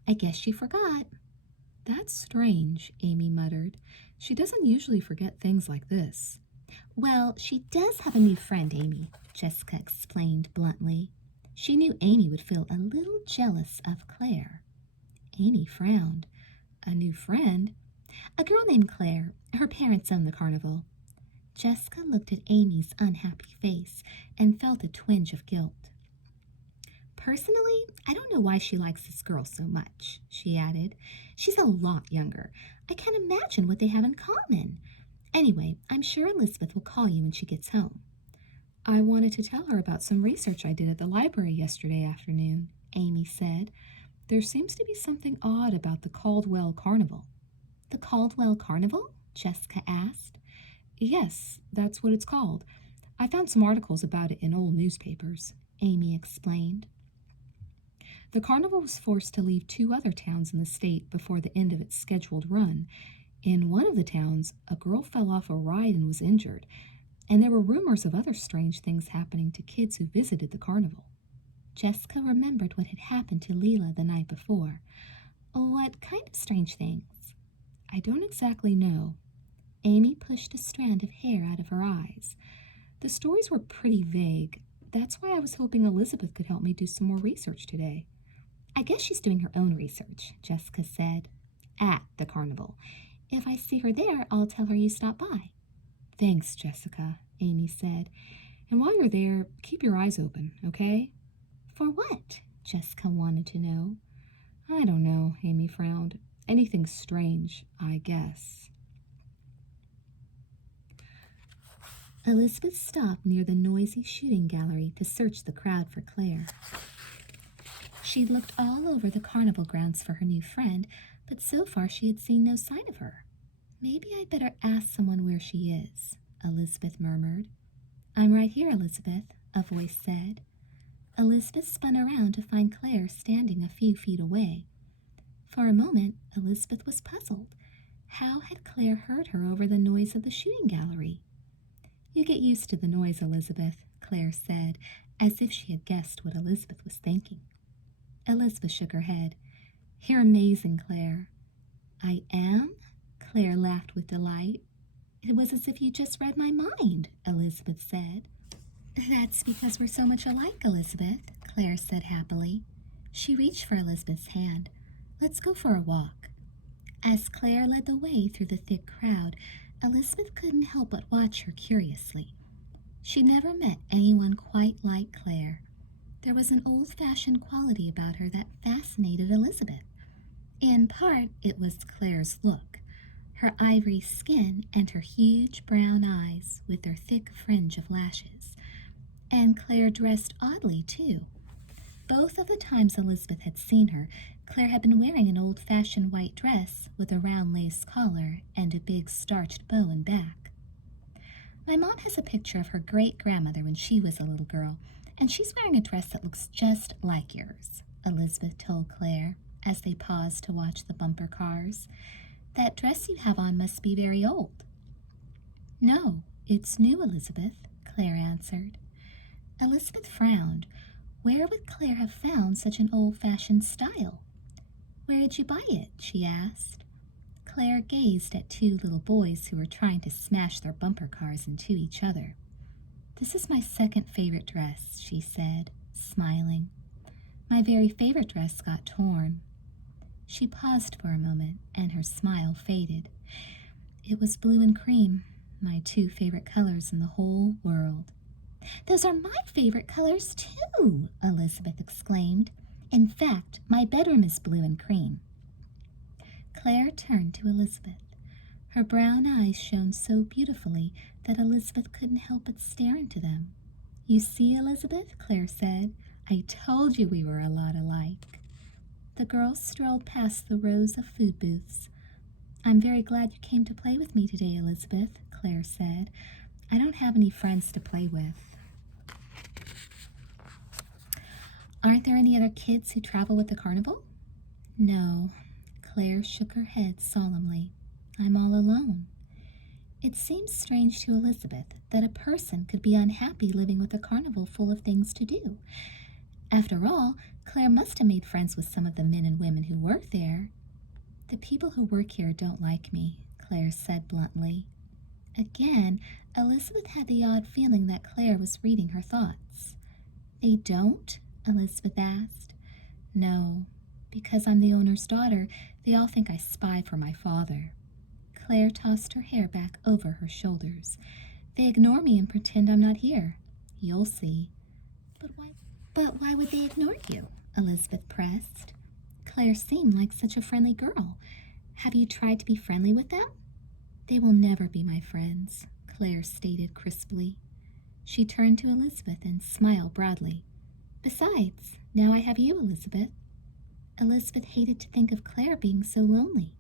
"I guess you forgot." "That's strange," Amy muttered. "She doesn't usually forget things like this." "Well, she does have a new friend, Amy," Jessica explained bluntly. She knew Amy would feel a little jealous of Claire. Amy frowned. "A new friend?" "A girl named Claire. Her parents own the carnival." Jessica looked at Amy's unhappy face and felt a twinge of guilt. "Personally, I don't know why she likes this girl so much," she added. "She's a lot younger. I can't imagine what they have in common. Anyway, I'm sure Elizabeth will call you when she gets home." "I wanted to tell her about some research I did at the library yesterday afternoon," Amy said. "There seems to be something odd about the Caldwell Carnival." "The Caldwell Carnival?" Jessica asked. "Yes, that's what it's called. I found some articles about it in old newspapers," Amy explained. "The carnival was forced to leave 2 other towns in the state before the end of its scheduled run. In one of the towns, a girl fell off a ride and was injured, and there were rumors of other strange things happening to kids who visited the carnival." Jessica remembered what had happened to Leela the night before. "What kind of strange things?" "I don't exactly know." Amy pushed a strand of hair out of her eyes. "The stories were pretty vague. That's why I was hoping Elizabeth could help me do some more research today." "I guess she's doing her own research," Jessica said. "At the carnival. If I see her there, I'll tell her you stopped by." "Thanks, Jessica," Amy said. "And while you're there, keep your eyes open, okay?" "For what?" Jessica wanted to know. "I don't know," Amy frowned. "Anything strange, I guess." Elizabeth stopped near the noisy shooting gallery to search the crowd for Claire. She'd looked all over the carnival grounds for her new friend, but so far she had seen no sign of her. "Maybe I'd better ask someone where she is," Elizabeth murmured. "I'm right here, Elizabeth," a voice said. Elizabeth spun around to find Claire standing a few feet away. For a moment, Elizabeth was puzzled. How had Claire heard her over the noise of the shooting gallery? "You get used to the noise, Elizabeth," Claire said, as if she had guessed what Elizabeth was thinking. Elizabeth shook her head. "You're amazing, Claire." "I am?" Claire laughed with delight. "It was as if you just read my mind," Elizabeth said. "That's because we're so much alike, Elizabeth," Claire said happily. She reached for Elizabeth's hand. "Let's go for a walk." As Claire led the way through the thick crowd, Elizabeth couldn't help but watch her curiously. She'd never met anyone quite like Claire. There was an old-fashioned quality about her that fascinated Elizabeth. In part, it was Claire's look, her ivory skin and her huge brown eyes with their thick fringe of lashes. And Claire dressed oddly, too. Both of the times Elizabeth had seen her, Claire had been wearing an old-fashioned white dress with a round lace collar and a big starched bow and back. "My mom has a picture of her great-grandmother when she was a little girl, and she's wearing a dress that looks just like yours," Elizabeth told Claire as they paused to watch the bumper cars. That dress you have on must be very old. No, it's new, Elizabeth, Claire answered. Elizabeth frowned. Where would Claire have found such an old-fashioned style? Where did you buy it? She asked. Claire gazed at two little boys who were trying to smash their bumper cars into each other. This is my second favorite dress, she said, smiling. My very favorite dress got torn. She paused for a moment, and her smile faded. It was blue and cream, my two favorite colors in the whole world. Those are my favorite colors, too, Elizabeth exclaimed. In fact, my bedroom is blue and cream. Claire turned to Elizabeth. Her brown eyes shone so beautifully that Elizabeth couldn't help but stare into them. You see, Elizabeth, Claire said, I told you we were a lot alike. The girls strolled past the rows of food booths. I'm very glad you came to play with me today, Elizabeth, Claire said. I don't have any friends to play with. Aren't there any other kids who travel with the carnival? No. Claire shook her head solemnly. I'm all alone. It seemed strange to Elizabeth that a person could be unhappy living with a carnival full of things to do. After all, Claire must have made friends with some of the men and women who work there. The people who work here don't like me, Claire said bluntly. Again, Elizabeth had the odd feeling that Claire was reading her thoughts. They don't? Elizabeth asked. No, because I'm the owner's daughter, they all think I spy for my father. Claire tossed her hair back over her shoulders. They ignore me and pretend I'm not here. You'll see. But why would they ignore you? Elizabeth pressed. Claire seemed like such a friendly girl. Have you tried to be friendly with them? They will never be my friends, Claire stated crisply. She turned to Elizabeth and smiled broadly. Besides, now I have you, Elizabeth. Elizabeth hated to think of Claire being so lonely.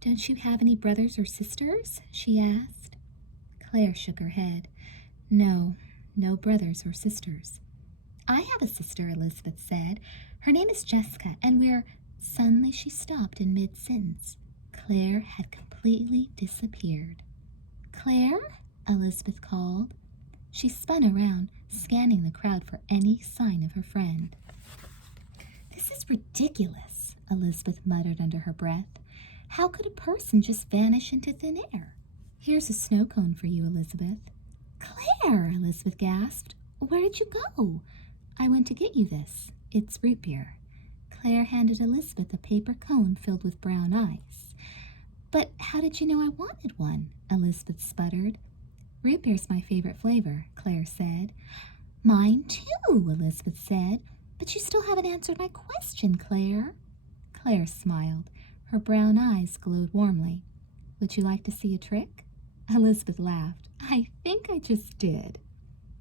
Don't you have any brothers or sisters? She asked. Claire shook her head. No, no brothers or sisters. I have a sister, Elizabeth said. Her name is Jessica, and we're... Suddenly she stopped in mid-sentence. Claire had completely disappeared. Claire? Elizabeth called. She spun around, scanning the crowd for any sign of her friend. This is ridiculous, Elizabeth muttered under her breath. How could a person just vanish into thin air? Here's a snow cone for you, Elizabeth. Claire, Elizabeth gasped. Where did you go? I went to get you this. It's root beer. Claire handed Elizabeth a paper cone filled with brown ice. But how did you know I wanted one? Elizabeth sputtered. Root beer's my favorite flavor, Claire said. Mine too, Elizabeth said. But you still haven't answered my question, Claire. Claire smiled. Her brown eyes glowed warmly. Would you like to see a trick? Elizabeth laughed. I think I just did.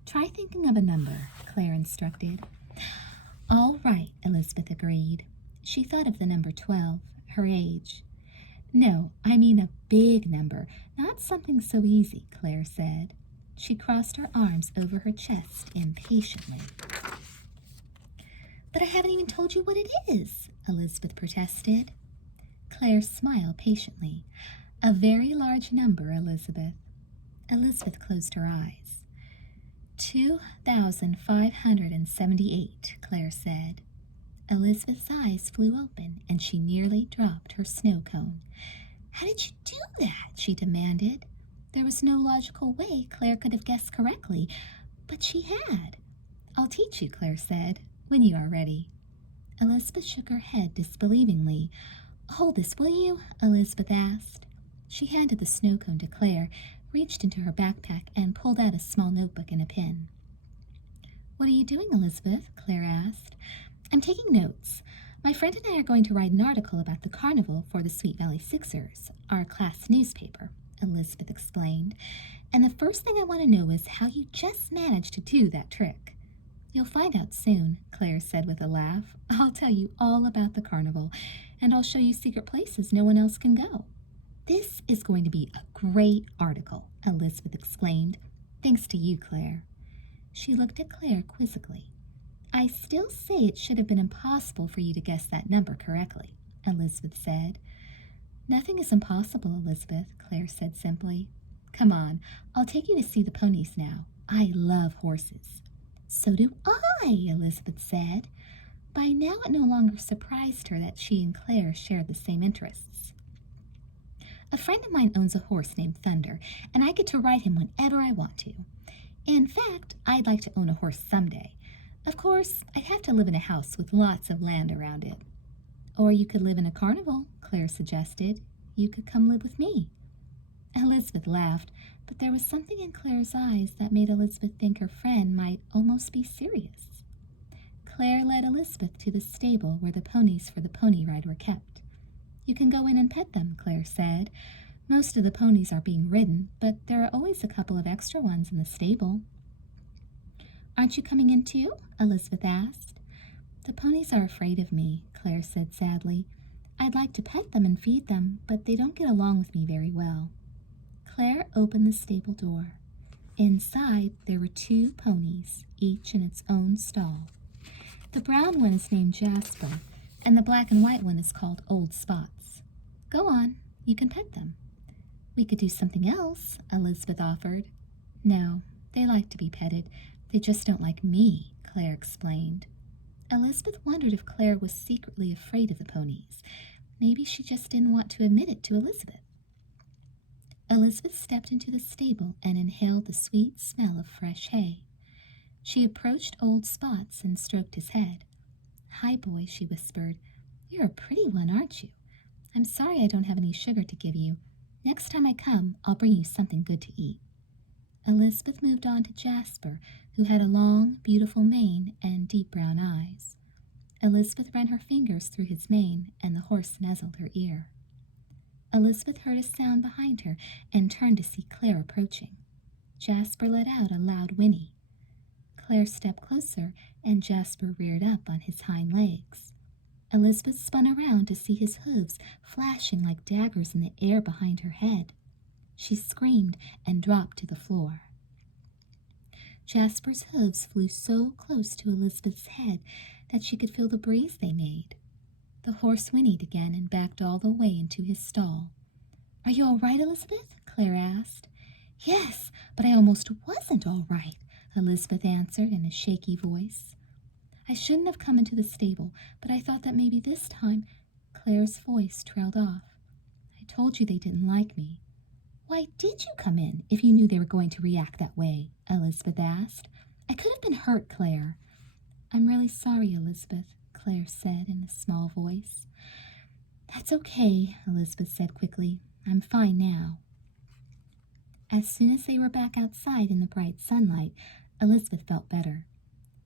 Try thinking of a number, Claire instructed. All right, Elizabeth agreed. She thought of the number 12, her age. No, I mean a big number, not something so easy, Claire said. She crossed her arms over her chest impatiently. But I haven't even told you what it is, Elizabeth protested. Claire smiled patiently. A very large number, Elizabeth. Elizabeth closed her eyes. 2,578, Claire said. Elizabeth's eyes flew open, and she nearly dropped her snow cone. How did you do that? She demanded. There was no logical way Claire could have guessed correctly, but she had. I'll teach you, Claire said, when you are ready. Elizabeth shook her head disbelievingly. Hold this, will you? Elizabeth asked. She handed the snow cone to Claire, reached into her backpack, and pulled out a small notebook and a pen. What are you doing, Elizabeth? Claire asked. I'm taking notes. My friend and I are going to write an article about the carnival for the Sweet Valley Sixers, our class newspaper, Elizabeth explained. And the first thing I want to know is how you just managed to do that trick. You'll find out soon, Claire said with a laugh. I'll tell you all about the carnival, and I'll show you secret places no one else can go. This is going to be a great article, Elizabeth exclaimed. Thanks to you, Claire. She looked at Claire quizzically. I still say it should have been impossible for you to guess that number correctly, Elizabeth said. Nothing is impossible, Elizabeth, Claire said simply. Come on, I'll take you to see the ponies now. I love horses. So do I, Elizabeth said. By now it no longer surprised her that she and Claire shared the same interests. A friend of mine owns a horse named Thunder, and I get to ride him whenever I want to. In fact, I'd like to own a horse someday. Of course, I'd have to live in a house with lots of land around it. Or you could live in a carnival, Claire suggested. You could come live with me. Elizabeth laughed, but there was something in Claire's eyes that made Elizabeth think her friend might almost be serious. Claire led Elizabeth to the stable where the ponies for the pony ride were kept. You can go in and pet them, Claire said. Most of the ponies are being ridden, but there are always a couple of extra ones in the stable. Aren't you coming in too? Elizabeth asked. The ponies are afraid of me, Claire said sadly. I'd like to pet them and feed them, but they don't get along with me very well. Claire opened the stable door. Inside, there were 2 ponies, each in its own stall. The brown one is named Jasper, and the black and white one is called Old Spots. Go on, you can pet them. We could do something else, Elizabeth offered. No, they like to be petted. They just don't like me, Claire explained. Elizabeth wondered if Claire was secretly afraid of the ponies. Maybe she just didn't want to admit it to Elizabeth. Elizabeth stepped into the stable and inhaled the sweet smell of fresh hay. She approached Old Spots and stroked his head. Hi, boy, she whispered. You're a pretty one, aren't you? I'm sorry I don't have any sugar to give you. Next time I come, I'll bring you something good to eat. Elizabeth moved on to Jasper, who had a long, beautiful mane and deep brown eyes. Elizabeth ran her fingers through his mane, and the horse nuzzled her ear. Elizabeth heard a sound behind her and turned to see Claire approaching. Jasper let out a loud whinny. Claire stepped closer, and Jasper reared up on his hind legs. Elizabeth spun around to see his hooves flashing like daggers in the air behind her head. She screamed and dropped to the floor. Jasper's hooves flew so close to Elizabeth's head that she could feel the breeze they made. The horse whinnied again and backed all the way into his stall. Are you all right, Elizabeth? Claire asked. Yes, but I almost wasn't all right, Elizabeth answered in a shaky voice. I shouldn't have come into the stable, but I thought that maybe this time. Claire's voice trailed off. I told you they didn't like me. Why did you come in if you knew they were going to react that way? Elizabeth asked. I could have been hurt, Claire. I'm really sorry, Elizabeth, Claire said in a small voice. That's okay, Elizabeth said quickly. I'm fine now. As soon as they were back outside in the bright sunlight, Elizabeth felt better.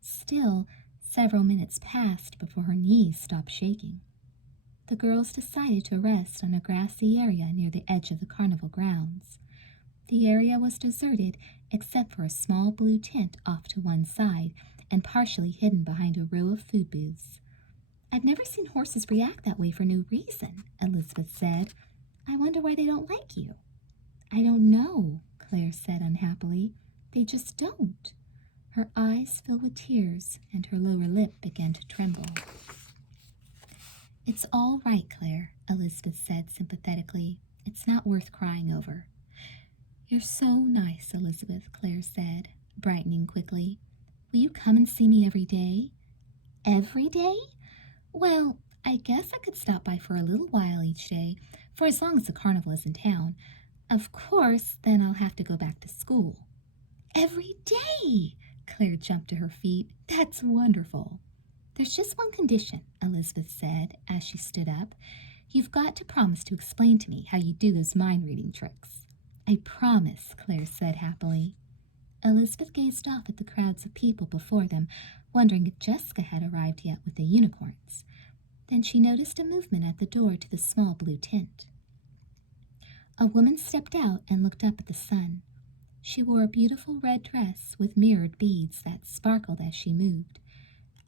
Still, several minutes passed before her knees stopped shaking. The girls decided to rest on a grassy area near the edge of the carnival grounds. The area was deserted except for a small blue tent off to one side and partially hidden behind a row of food booths. I've never seen horses react that way for no reason, Elizabeth said. I wonder why they don't like you. I don't know, Claire said unhappily. They just don't. Her eyes filled with tears and her lower lip began to tremble. It's all right, Claire, Elizabeth said sympathetically. It's not worth crying over. You're so nice, Elizabeth, Claire said, brightening quickly. Will you come and see me every day? Every day? Well, I guess I could stop by for a little while each day, for as long as the carnival is in town. Of course, then I'll have to go back to school. Every day! Claire jumped to her feet. That's wonderful. There's just one condition, Elizabeth said as she stood up. You've got to promise to explain to me how you do those mind-reading tricks. I promise, Claire said happily. Elizabeth gazed off at the crowds of people before them, wondering if Jessica had arrived yet with the unicorns. Then she noticed a movement at the door to the small blue tent. A woman stepped out and looked up at the sun. She wore a beautiful red dress with mirrored beads that sparkled as she moved.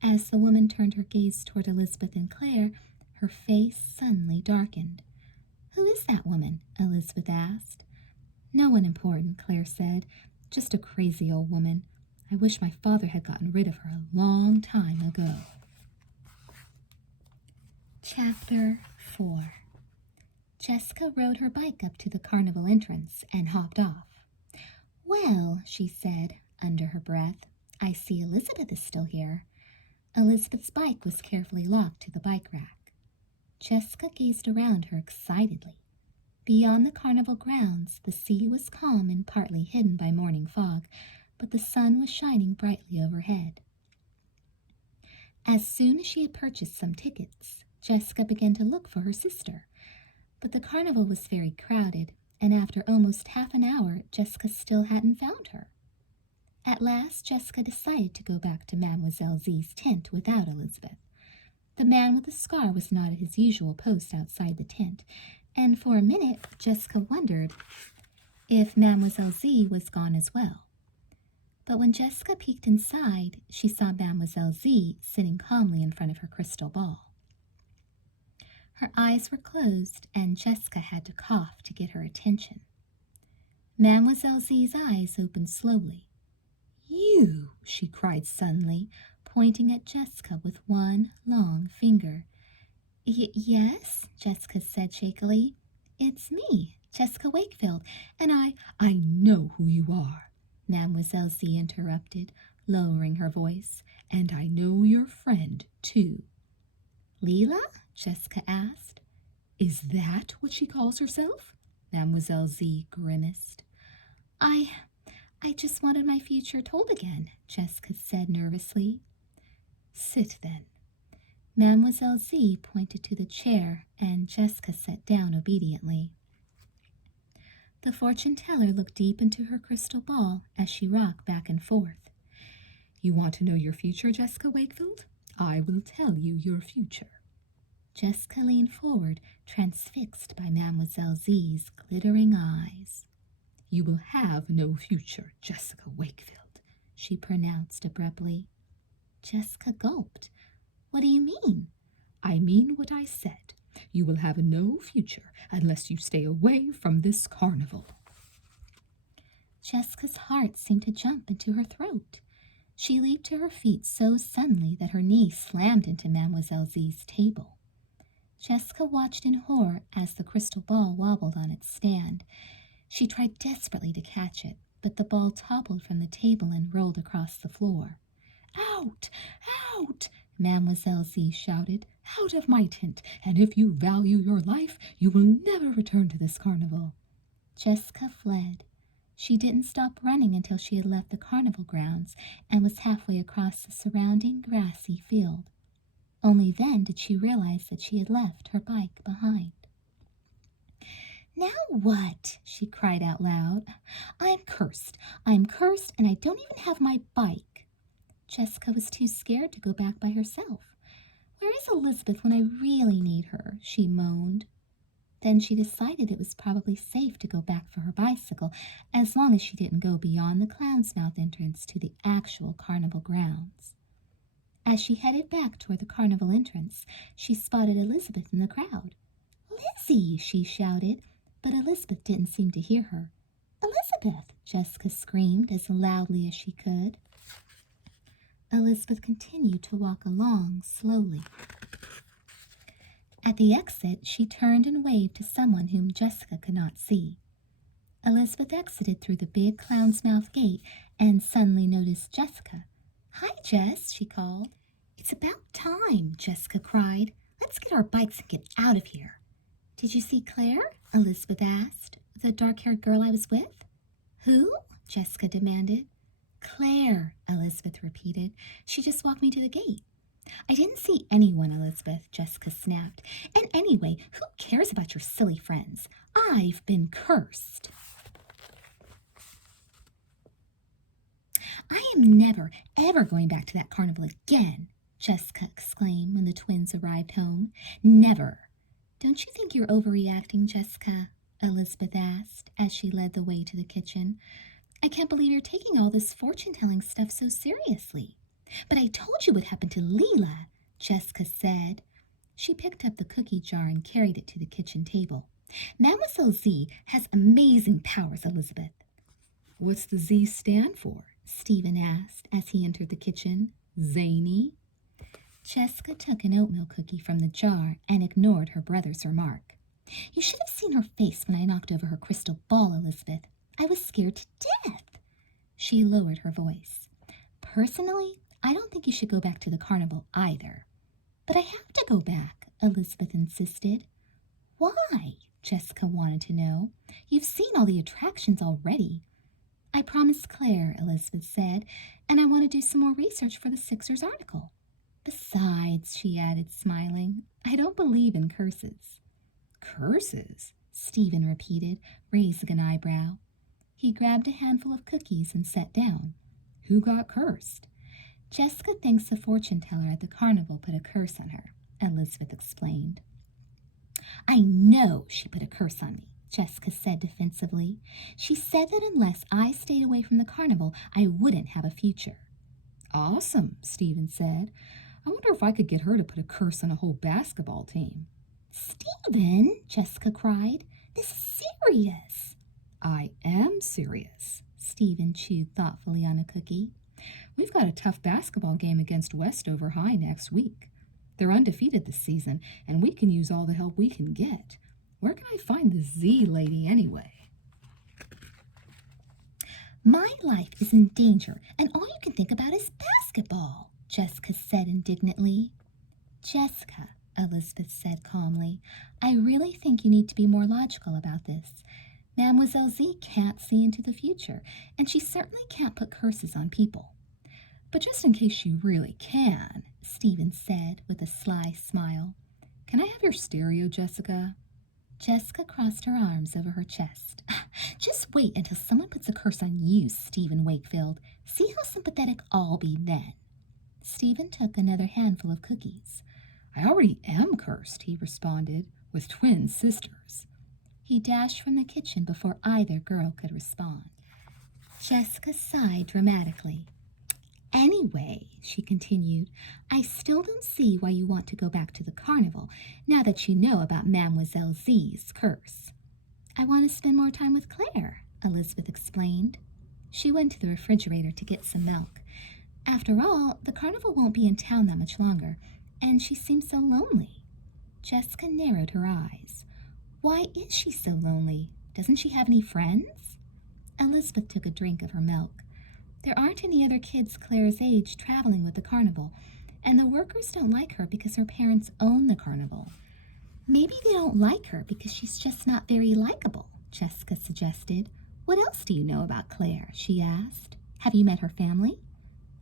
As the woman turned her gaze toward Elizabeth and Claire, her face suddenly darkened. Who is that woman? Elizabeth asked. No one important, Claire said. Just a crazy old woman. I wish my father had gotten rid of her a long time ago. Chapter 4. Jessica rode her bike up to the carnival entrance and hopped off. "Well," she said under her breath, "I see Elizabeth is still here." Elizabeth's bike was carefully locked to the bike rack. Jessica gazed around her excitedly. Beyond the carnival grounds, the sea was calm and partly hidden by morning fog, but the sun was shining brightly overhead. As soon as she had purchased some tickets, Jessica began to look for her sister. But the carnival was very crowded, and after almost half an hour, Jessica still hadn't found her. At last, Jessica decided to go back to Mademoiselle Z's tent without Elizabeth. The man with the scar was not at his usual post outside the tent, and for a minute, Jessica wondered if Mademoiselle Z was gone as well. But when Jessica peeked inside, she saw Mademoiselle Z sitting calmly in front of her crystal ball. Her eyes were closed, and Jessica had to cough to get her attention. Mademoiselle Z's eyes opened slowly. "You!" she cried suddenly, pointing at Jessica with one long finger. Yes," Jessica said shakily. "It's me, Jessica Wakefield, and I know who you are," Mademoiselle Z interrupted, lowering her voice, "and I know your friend, too." "Leela?" Jessica asked. "Is that what she calls herself?" Mademoiselle Z grimaced. I just wanted my future told again," Jessica said nervously. "Sit then." Mademoiselle Z pointed to the chair, and Jessica sat down obediently. The fortune teller looked deep into her crystal ball as she rocked back and forth. "You want to know your future, Jessica Wakefield? I will tell you your future." Jessica leaned forward, transfixed by Mademoiselle Z's glittering eyes. "You will have no future, Jessica Wakefield," she pronounced abruptly. Jessica gulped. "What do you mean?" "I mean what I said. You will have no future unless you stay away from this carnival." Jessica's heart seemed to jump into her throat. She leaped to her feet so suddenly that her knee slammed into Mademoiselle Z's table. Jessica watched in horror as the crystal ball wobbled on its stand. She tried desperately to catch it, but the ball toppled from the table and rolled across the floor. "Out! Out!" Mademoiselle Z shouted. "Out of my tent, and if you value your life, you will never return to this carnival." Jessica fled. She didn't stop running until she had left the carnival grounds and was halfway across the surrounding grassy field. Only then did she realize that she had left her bike behind. "Now what?" she cried out loud. I'm cursed, and I don't even have my bike." Jessica was too scared to go back by herself. "Where is Elizabeth when I really need her?" she moaned. Then she decided it was probably safe to go back for her bicycle, as long as she didn't go beyond the Clown's Mouth entrance to the actual carnival grounds. As she headed back toward the carnival entrance, she spotted Elizabeth in the crowd. "Lizzie!" she shouted, but Elizabeth didn't seem to hear her. "Elizabeth!" Jessica screamed as loudly as she could. Elizabeth continued to walk along slowly. At the exit, she turned and waved to someone whom Jessica could not see. Elizabeth exited through the big Clown's Mouth gate and suddenly noticed Jessica. "Hi, Jess," she called. "It's about time," Jessica cried. "Let's get our bikes and get out of here." "Did you see Claire?" Elizabeth asked. "The dark-haired girl I was with?" "Who?" Jessica demanded. "Claire," Elizabeth repeated. "She just walked me to the gate." "I didn't see anyone, Elizabeth," Jessica snapped. "And anyway, who cares about your silly friends? I've been cursed." "I am never, ever going back to that carnival again," Jessica exclaimed when the twins arrived home. "Never." "Don't you think you're overreacting, Jessica?" Elizabeth asked as she led the way to the kitchen. "I can't believe you're taking all this fortune-telling stuff so seriously." "But I told you what happened to Leela," Jessica said. She picked up the cookie jar and carried it to the kitchen table. "Mademoiselle Z has amazing powers, Elizabeth." "What's the Z stand for?" Stephen asked as he entered the kitchen. Zany? Jessica took an oatmeal cookie from the jar and ignored her brother's remark. You should have seen her face when I knocked over her crystal ball, Elizabeth. I was scared to death. She lowered her voice. Personally, I don't think you should go back to the carnival either. But I have to go back, Elizabeth insisted. Why? Jessica wanted to know. You've seen all the attractions already. I promised Claire, Elizabeth said, and I want to do some more research for the Sixers article. Besides, she added, smiling, I don't believe in curses. Curses? Stephen repeated, raising an eyebrow. He grabbed a handful of cookies and sat down. Who got cursed? Jessica thinks the fortune teller at the carnival put a curse on her, Elizabeth explained. I know she put a curse on me, Jessica said defensively. She said that unless I stayed away from the carnival, I wouldn't have a future. Awesome, Stephen said. I wonder if I could get her to put a curse on a whole basketball team. Stephen, Jessica cried, this is serious. I am serious. Stephen chewed thoughtfully on a cookie. We've got a tough basketball game against Westover High next week. They're undefeated this season, and we can use all the help we can get. Where can I find the Z lady anyway? My life is in danger, and all you can think about is basketball, Jessica said indignantly. Jessica, Elizabeth said calmly, I really think you need to be more logical about this. Mademoiselle Z can't see into the future, and she certainly can't put curses on people. But just in case you really can, Stephen said with a sly smile, can I have your stereo, Jessica? Jessica crossed her arms over her chest. Just wait until someone puts a curse on you, Stephen Wakefield. See how sympathetic I'll be then. Stephen took another handful of cookies. I already am cursed, he responded, with twin sisters. He dashed from the kitchen before either girl could respond. Jessica sighed dramatically. Anyway, she continued, I still don't see why you want to go back to the carnival now that you know about Mademoiselle Z's curse. I want to spend more time with Claire, Elizabeth explained. She went to the refrigerator to get some milk. After all, the carnival won't be in town that much longer, and she seems so lonely. Jessica narrowed her eyes. Why is she so lonely? Doesn't she have any friends? Elizabeth took a drink of her milk. There aren't any other kids Claire's age traveling with the carnival, and the workers don't like her because her parents own the carnival. Maybe they don't like her because she's just not very likable, Jessica suggested. What else do you know about Claire? She asked. Have you met her family?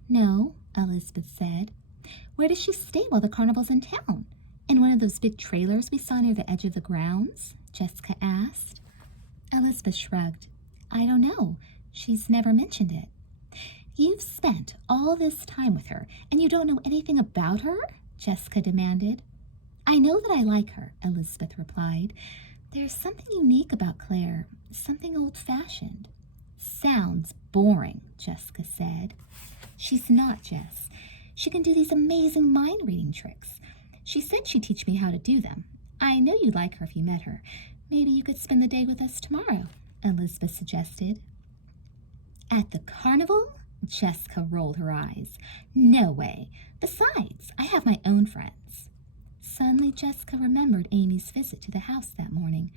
No, Elizabeth said. Where does she stay while the carnival's in town? In one of those big trailers we saw near the edge of the grounds? Jessica asked. Elizabeth shrugged. I don't know. She's never mentioned it. You've spent all this time with her, and you don't know anything about her? Jessica demanded. I know that I like her, Elizabeth replied. There's something unique about Claire, something old-fashioned. Sounds boring, Jessica said. She's not, Jess. She can do these amazing mind-reading tricks. She said she'd teach me how to do them. I know you'd like her if you met her. Maybe you could spend the day with us tomorrow, Elizabeth suggested. At the carnival? Jessica rolled her eyes. No way. Besides, I have my own friends. Suddenly, Jessica remembered Amy's visit to the house that morning.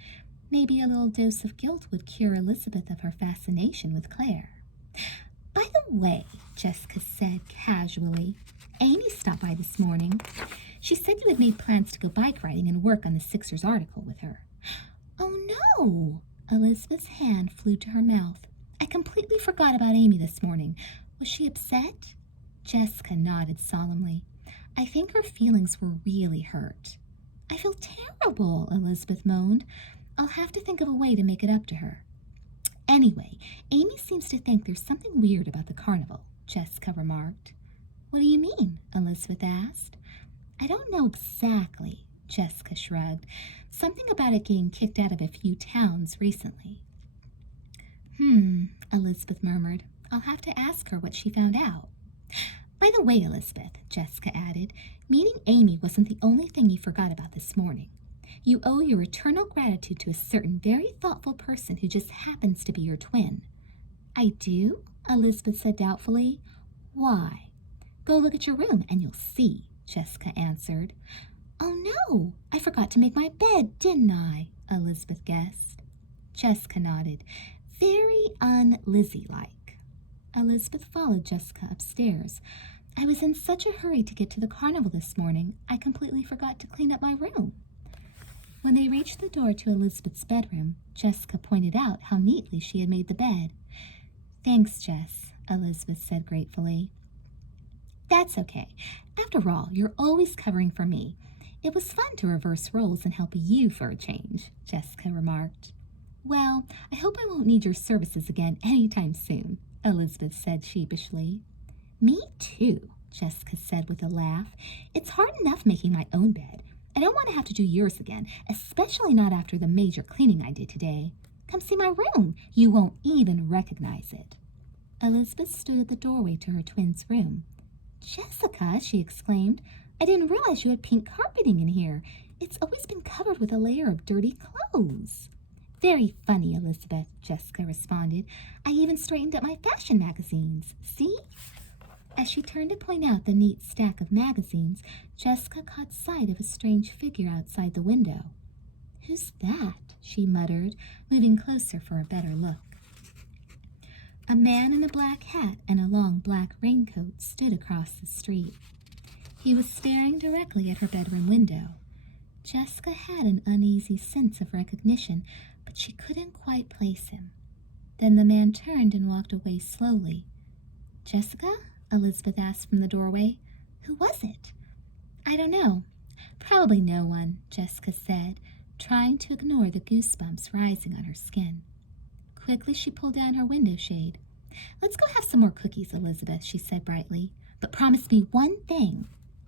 Maybe a little dose of guilt would cure Elizabeth of her fascination with Claire. By the way, Jessica said casually, Amy stopped by this morning. She said you had made plans to go bike riding and work on the Sixers article with her. Oh, no! Elizabeth's hand flew to her mouth. I completely forgot about Amy this morning. Was she upset? Jessica nodded solemnly. I think her feelings were really hurt. I feel terrible, Elizabeth moaned. I'll have to think of a way to make it up to her. Anyway, Amy seems to think there's something weird about the carnival, Jessica remarked. What do you mean? Elizabeth asked. I don't know exactly, Jessica shrugged. Something about it getting kicked out of a few towns recently. Elizabeth murmured. I'll have to ask her what she found out. By the way, Elizabeth, Jessica added, meeting Amy wasn't the only thing you forgot about this morning. You owe your eternal gratitude to a certain very thoughtful person who just happens to be your twin. I do? Elizabeth said doubtfully. Why? Go look at your room and you'll see, Jessica answered. Oh no, I forgot to make my bed, didn't I? Elizabeth guessed. Jessica nodded. Very un-Lizzie-like. Elizabeth followed Jessica upstairs. I was in such a hurry to get to the carnival this morning, I completely forgot to clean up my room. When they reached the door to Elizabeth's bedroom, Jessica pointed out how neatly she had made the bed. Thanks, Jess, Elizabeth said gratefully. That's okay. After all, you're always covering for me. It was fun to reverse roles and help you for a change, Jessica remarked. Well, I hope I won't need your services again anytime soon, Elizabeth said sheepishly. Me too, Jessica said with a laugh. It's hard enough making my own bed. I don't want to have to do yours again, especially not after the major cleaning I did today. Come see my room. You won't even recognize it. Elizabeth stood at the doorway to her twin's room. Jessica, she exclaimed, I didn't realize you had pink carpeting in here. It's always been covered with a layer of dirty clothes. Very funny, Elizabeth, Jessica responded. I even straightened up my fashion magazines. See? As she turned to point out the neat stack of magazines, Jessica caught sight of a strange figure outside the window. Who's that? She muttered, moving closer for a better look. A man in a black hat and a long black raincoat stood across the street. He was staring directly at her bedroom window. Jessica had an uneasy sense of recognition, but she couldn't quite place him. Then the man turned and walked away slowly. Jessica? Elizabeth asked from the doorway. Who was it? I don't know. Probably no one, Jessica said, trying to ignore the goosebumps rising on her skin. Quickly she pulled down her window shade. Let's go have some more cookies, Elizabeth, she said brightly. But promise me one thing.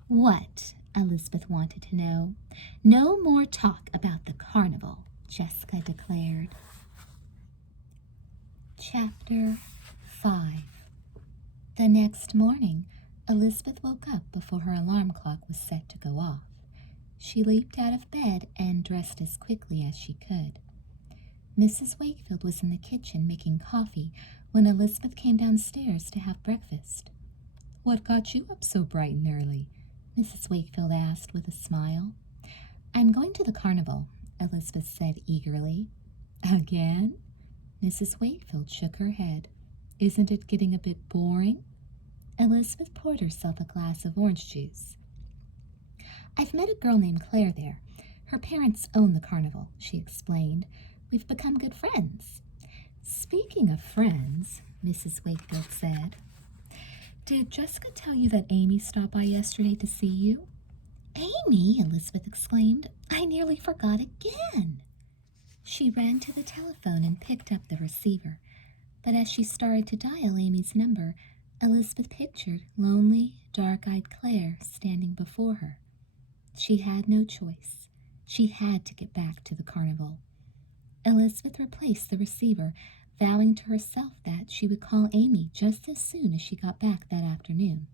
What? Elizabeth wanted to know. No more talk about the carnival, Jessica declared. Chapter 5. The next morning, Elizabeth woke up before her alarm clock was set to go off. She leaped out of bed and dressed as quickly as she could. Mrs. Wakefield was in the kitchen making coffee when Elizabeth came downstairs to have breakfast. What got you up so bright and early? Mrs. Wakefield asked with a smile. I'm going to the carnival, Elizabeth said eagerly. Again? Mrs. Wakefield shook her head. Isn't it getting a bit boring? Elizabeth poured herself a glass of orange juice. I've met a girl named Claire there. Her parents own the carnival, she explained. We've become good friends. Speaking of friends, Mrs. Wakefield said, did Jessica tell you that Amy stopped by yesterday to see you? Amy, Elizabeth exclaimed. I nearly forgot again. She ran to the telephone and picked up the receiver. But as she started to dial Amy's number, Elizabeth pictured lonely, dark-eyed Claire standing before her. She had no choice. She had to get back to the carnival. Elizabeth replaced the receiver, vowing to herself that she would call Amy just as soon as she got back that afternoon.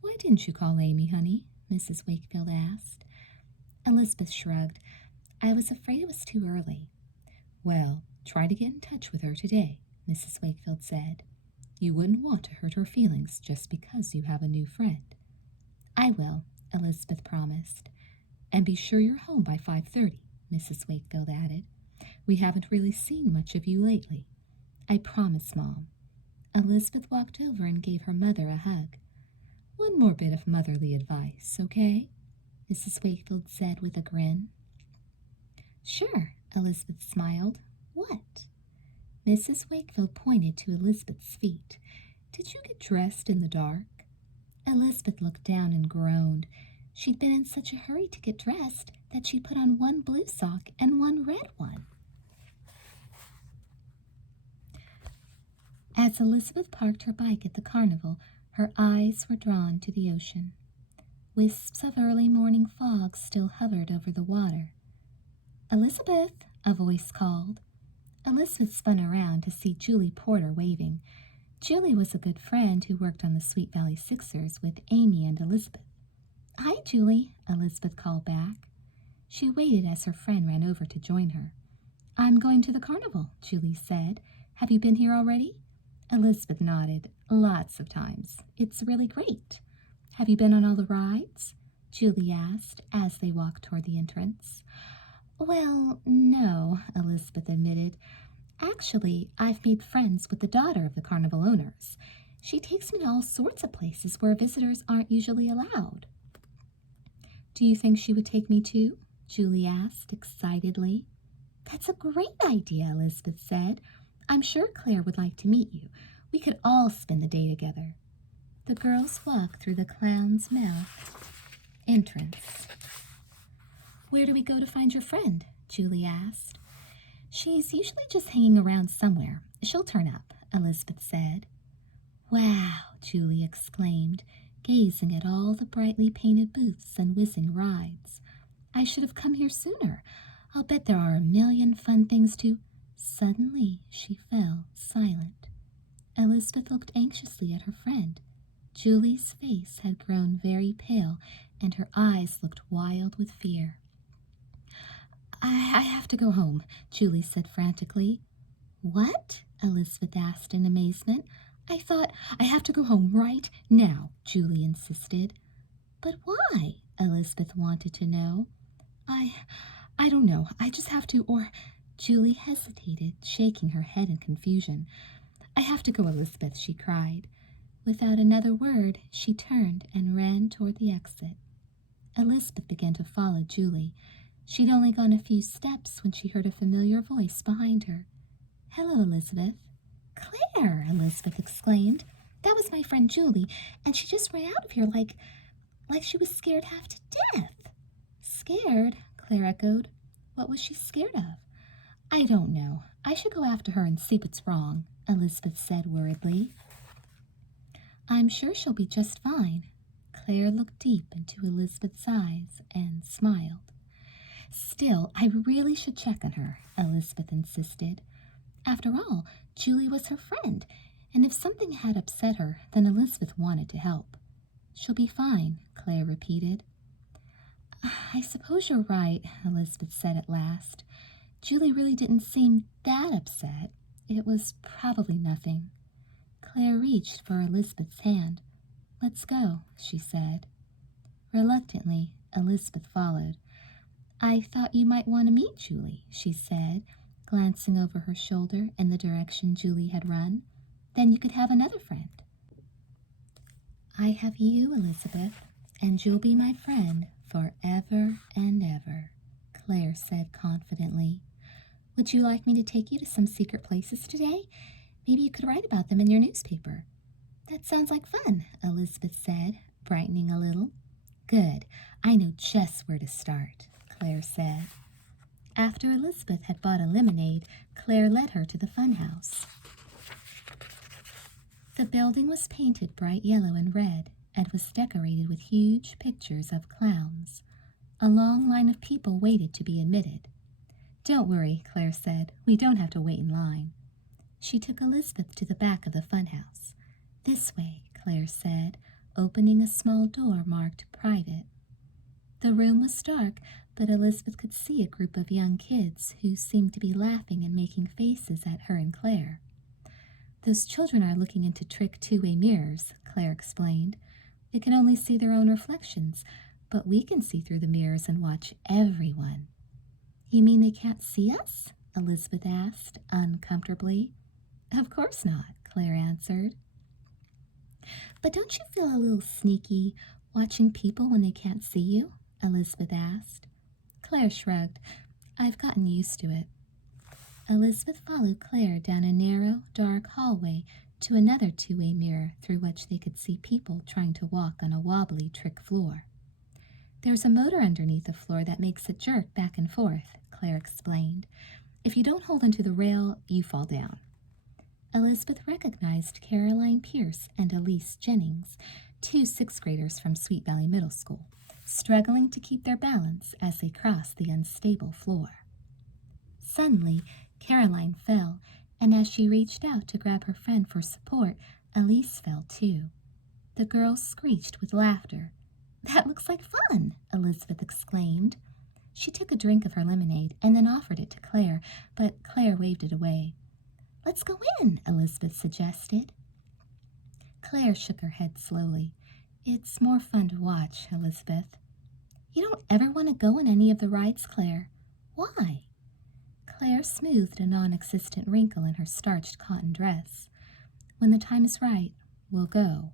Why didn't you call Amy, honey? Mrs. Wakefield asked. Elizabeth shrugged. I was afraid it was too early. Well, try to get in touch with her today, Mrs. Wakefield said. You wouldn't want to hurt her feelings just because you have a new friend. I will, Elizabeth promised. And be sure you're home by 5:30, Mrs. Wakefield added. We haven't really seen much of you lately. I promise, Mom. Elizabeth walked over and gave her mother a hug. One more bit of motherly advice, okay? Mrs. Wakefield said with a grin. Sure, Elizabeth smiled. What? Mrs. Wakefield pointed to Elizabeth's feet. Did you get dressed in the dark? Elizabeth looked down and groaned. She'd been in such a hurry to get dressed that she put on one blue sock and one red one. As Elizabeth parked her bike at the carnival, her eyes were drawn to the ocean. Wisps of early morning fog still hovered over the water. Elizabeth, a voice called. Elizabeth spun around to see Julie Porter waving. Julie was a good friend who worked on the Sweet Valley Sixers with Amy and Elizabeth. Hi, Julie, Elizabeth called back. She waited as her friend ran over to join her. I'm going to the carnival, Julie said. Have you been here already? Elizabeth nodded. Lots of times. It's really great. Have you been on all the rides? Julie asked as they walked toward the entrance. Well, no, Elizabeth admitted. Actually, I've made friends with the daughter of the carnival owners. She takes me to all sorts of places where visitors aren't usually allowed. Do you think she would take me too? Julie asked excitedly. That's a great idea, Elizabeth said. I'm sure Claire would like to meet you. We could all spend the day together. The girls walked through the Clown's Mouth entrance. Where do we go to find your friend? Julie asked. She's usually just hanging around somewhere. She'll turn up, Elizabeth said. Wow, Julie exclaimed, gazing at all the brightly painted booths and whizzing rides. I should have come here sooner. I'll bet there are a million fun things to... Suddenly, she fell silent. Elizabeth looked anxiously at her friend. Julie's face had grown very pale, and her eyes looked wild with fear. I have to go home, Julie said frantically. What? Elizabeth asked in amazement. I thought I have to go home right now, Julie insisted. But why? Elizabeth wanted to know. I don't know. I just have to, or... Julie hesitated, shaking her head in confusion. I have to go, Elizabeth, she cried. Without another word, she turned and ran toward the exit. Elizabeth began to follow Julie. She'd only gone a few steps when she heard a familiar voice behind her. Hello, Elizabeth. Claire, Elizabeth exclaimed. That was my friend Julie, and she just ran out of here like she was scared half to death. Scared? Claire echoed. What was she scared of? I don't know. I should go after her and see what's wrong, Elizabeth said worriedly. I'm sure she'll be just fine. Claire looked deep into Elizabeth's eyes and smiled. Still, I really should check on her, Elizabeth insisted. After all, Julie was her friend, and if something had upset her, then Elizabeth wanted to help. She'll be fine, Claire repeated. I suppose you're right, Elizabeth said at last. Julie really didn't seem that upset. It was probably nothing. Claire reached for Elizabeth's hand. Let's go, she said. Reluctantly, Elizabeth followed. I thought you might want to meet Julie, she said, glancing over her shoulder in the direction Julie had run. Then you could have another friend. I have you, Elizabeth, and you'll be my friend forever and ever, Claire said confidently. Would you like me to take you to some secret places today? Maybe you could write about them in your newspaper. That sounds like fun, Elizabeth said, brightening a little. Good. I know just where to start, Claire said. After Elizabeth had bought a lemonade, Claire led her to the funhouse. The building was painted bright yellow and red and was decorated with huge pictures of clowns. A long line of people waited to be admitted. Don't worry, Claire said. We don't have to wait in line. She took Elizabeth to the back of the funhouse. This way, Claire said, opening a small door marked Private. The room was dark, but Elizabeth could see a group of young kids who seemed to be laughing and making faces at her and Claire. Those children are looking into trick two-way mirrors, Claire explained. They can only see their own reflections, but we can see through the mirrors and watch everyone. You mean they can't see us? Elizabeth asked, uncomfortably. Of course not, Claire answered. But don't you feel a little sneaky watching people when they can't see you? Elizabeth asked. Claire shrugged. I've gotten used to it. Elizabeth followed Claire down a narrow, dark hallway to another two-way mirror through which they could see people trying to walk on a wobbly trick floor. There's a motor underneath the floor that makes it jerk back and forth, Claire explained. If you don't hold onto the rail, you fall down. Elizabeth recognized Caroline Pierce and Elise Jennings, two sixth-graders from Sweet Valley Middle School, struggling to keep their balance as they crossed the unstable floor. Suddenly, Caroline fell, and as she reached out to grab her friend for support, Elise fell too. The girls screeched with laughter. That looks like fun, Elizabeth exclaimed. She took a drink of her lemonade and then offered it to Claire, but Claire waved it away. Let's go in, Elizabeth suggested. Claire shook her head slowly. It's more fun to watch, Elizabeth. You don't ever want to go on any of the rides, Claire. Why? Claire smoothed a non-existent wrinkle in her starched cotton dress. When the time is right, we'll go.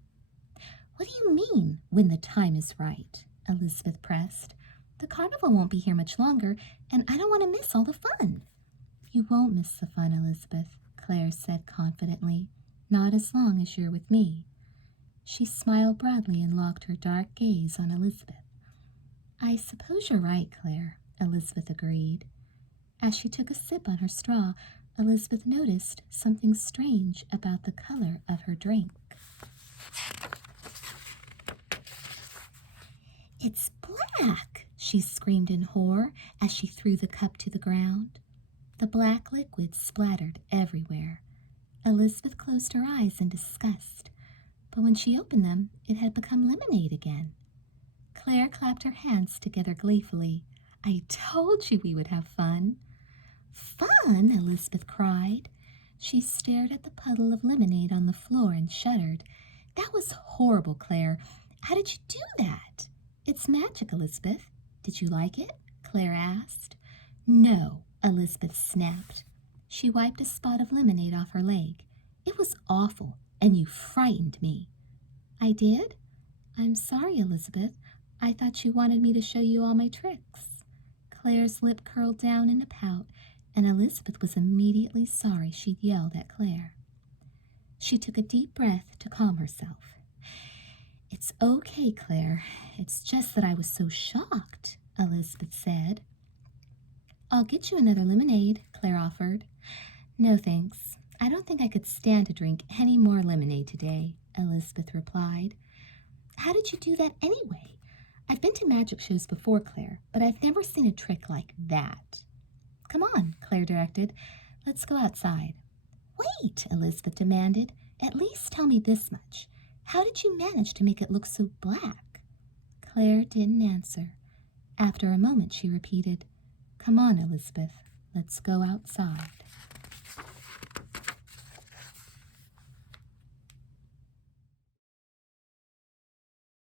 What do you mean, when the time is right? Elizabeth pressed. The carnival won't be here much longer, and I don't want to miss all the fun. You won't miss the fun, Elizabeth, Claire said confidently. Not as long as you're with me. She smiled broadly and locked her dark gaze on Elizabeth. I suppose you're right, Claire, Elizabeth agreed. As she took a sip on her straw, Elizabeth noticed something strange about the color of her drink. It's black, she screamed in horror as she threw the cup to the ground. The black liquid splattered everywhere. Elizabeth closed her eyes in disgust, but when she opened them, it had become lemonade again. Claire clapped her hands together gleefully. I told you we would have fun. Fun? Elizabeth cried. She stared at the puddle of lemonade on the floor and shuddered. That was horrible, Claire. How did you do that? It's magic, Elizabeth. Did you like it? Claire asked. No, Elizabeth snapped. She wiped a spot of lemonade off her leg. It was awful, and you frightened me. I did? I'm sorry, Elizabeth. I thought you wanted me to show you all my tricks. Claire's lip curled down in a pout, and Elizabeth was immediately sorry she'd yelled at Claire. She took a deep breath to calm herself. It's okay, Claire. It's just that I was so shocked, Elizabeth said. I'll get you another lemonade, Claire offered. No, thanks. I don't think I could stand to drink any more lemonade today, Elizabeth replied. How did you do that anyway? I've been to magic shows before, Claire, but I've never seen a trick like that. Come on, Claire directed. Let's go outside. Wait, Elizabeth demanded. At least tell me this much. How did you manage to make it look so black? Claire didn't answer. After a moment, she repeated, Come on, Elizabeth. Let's go outside.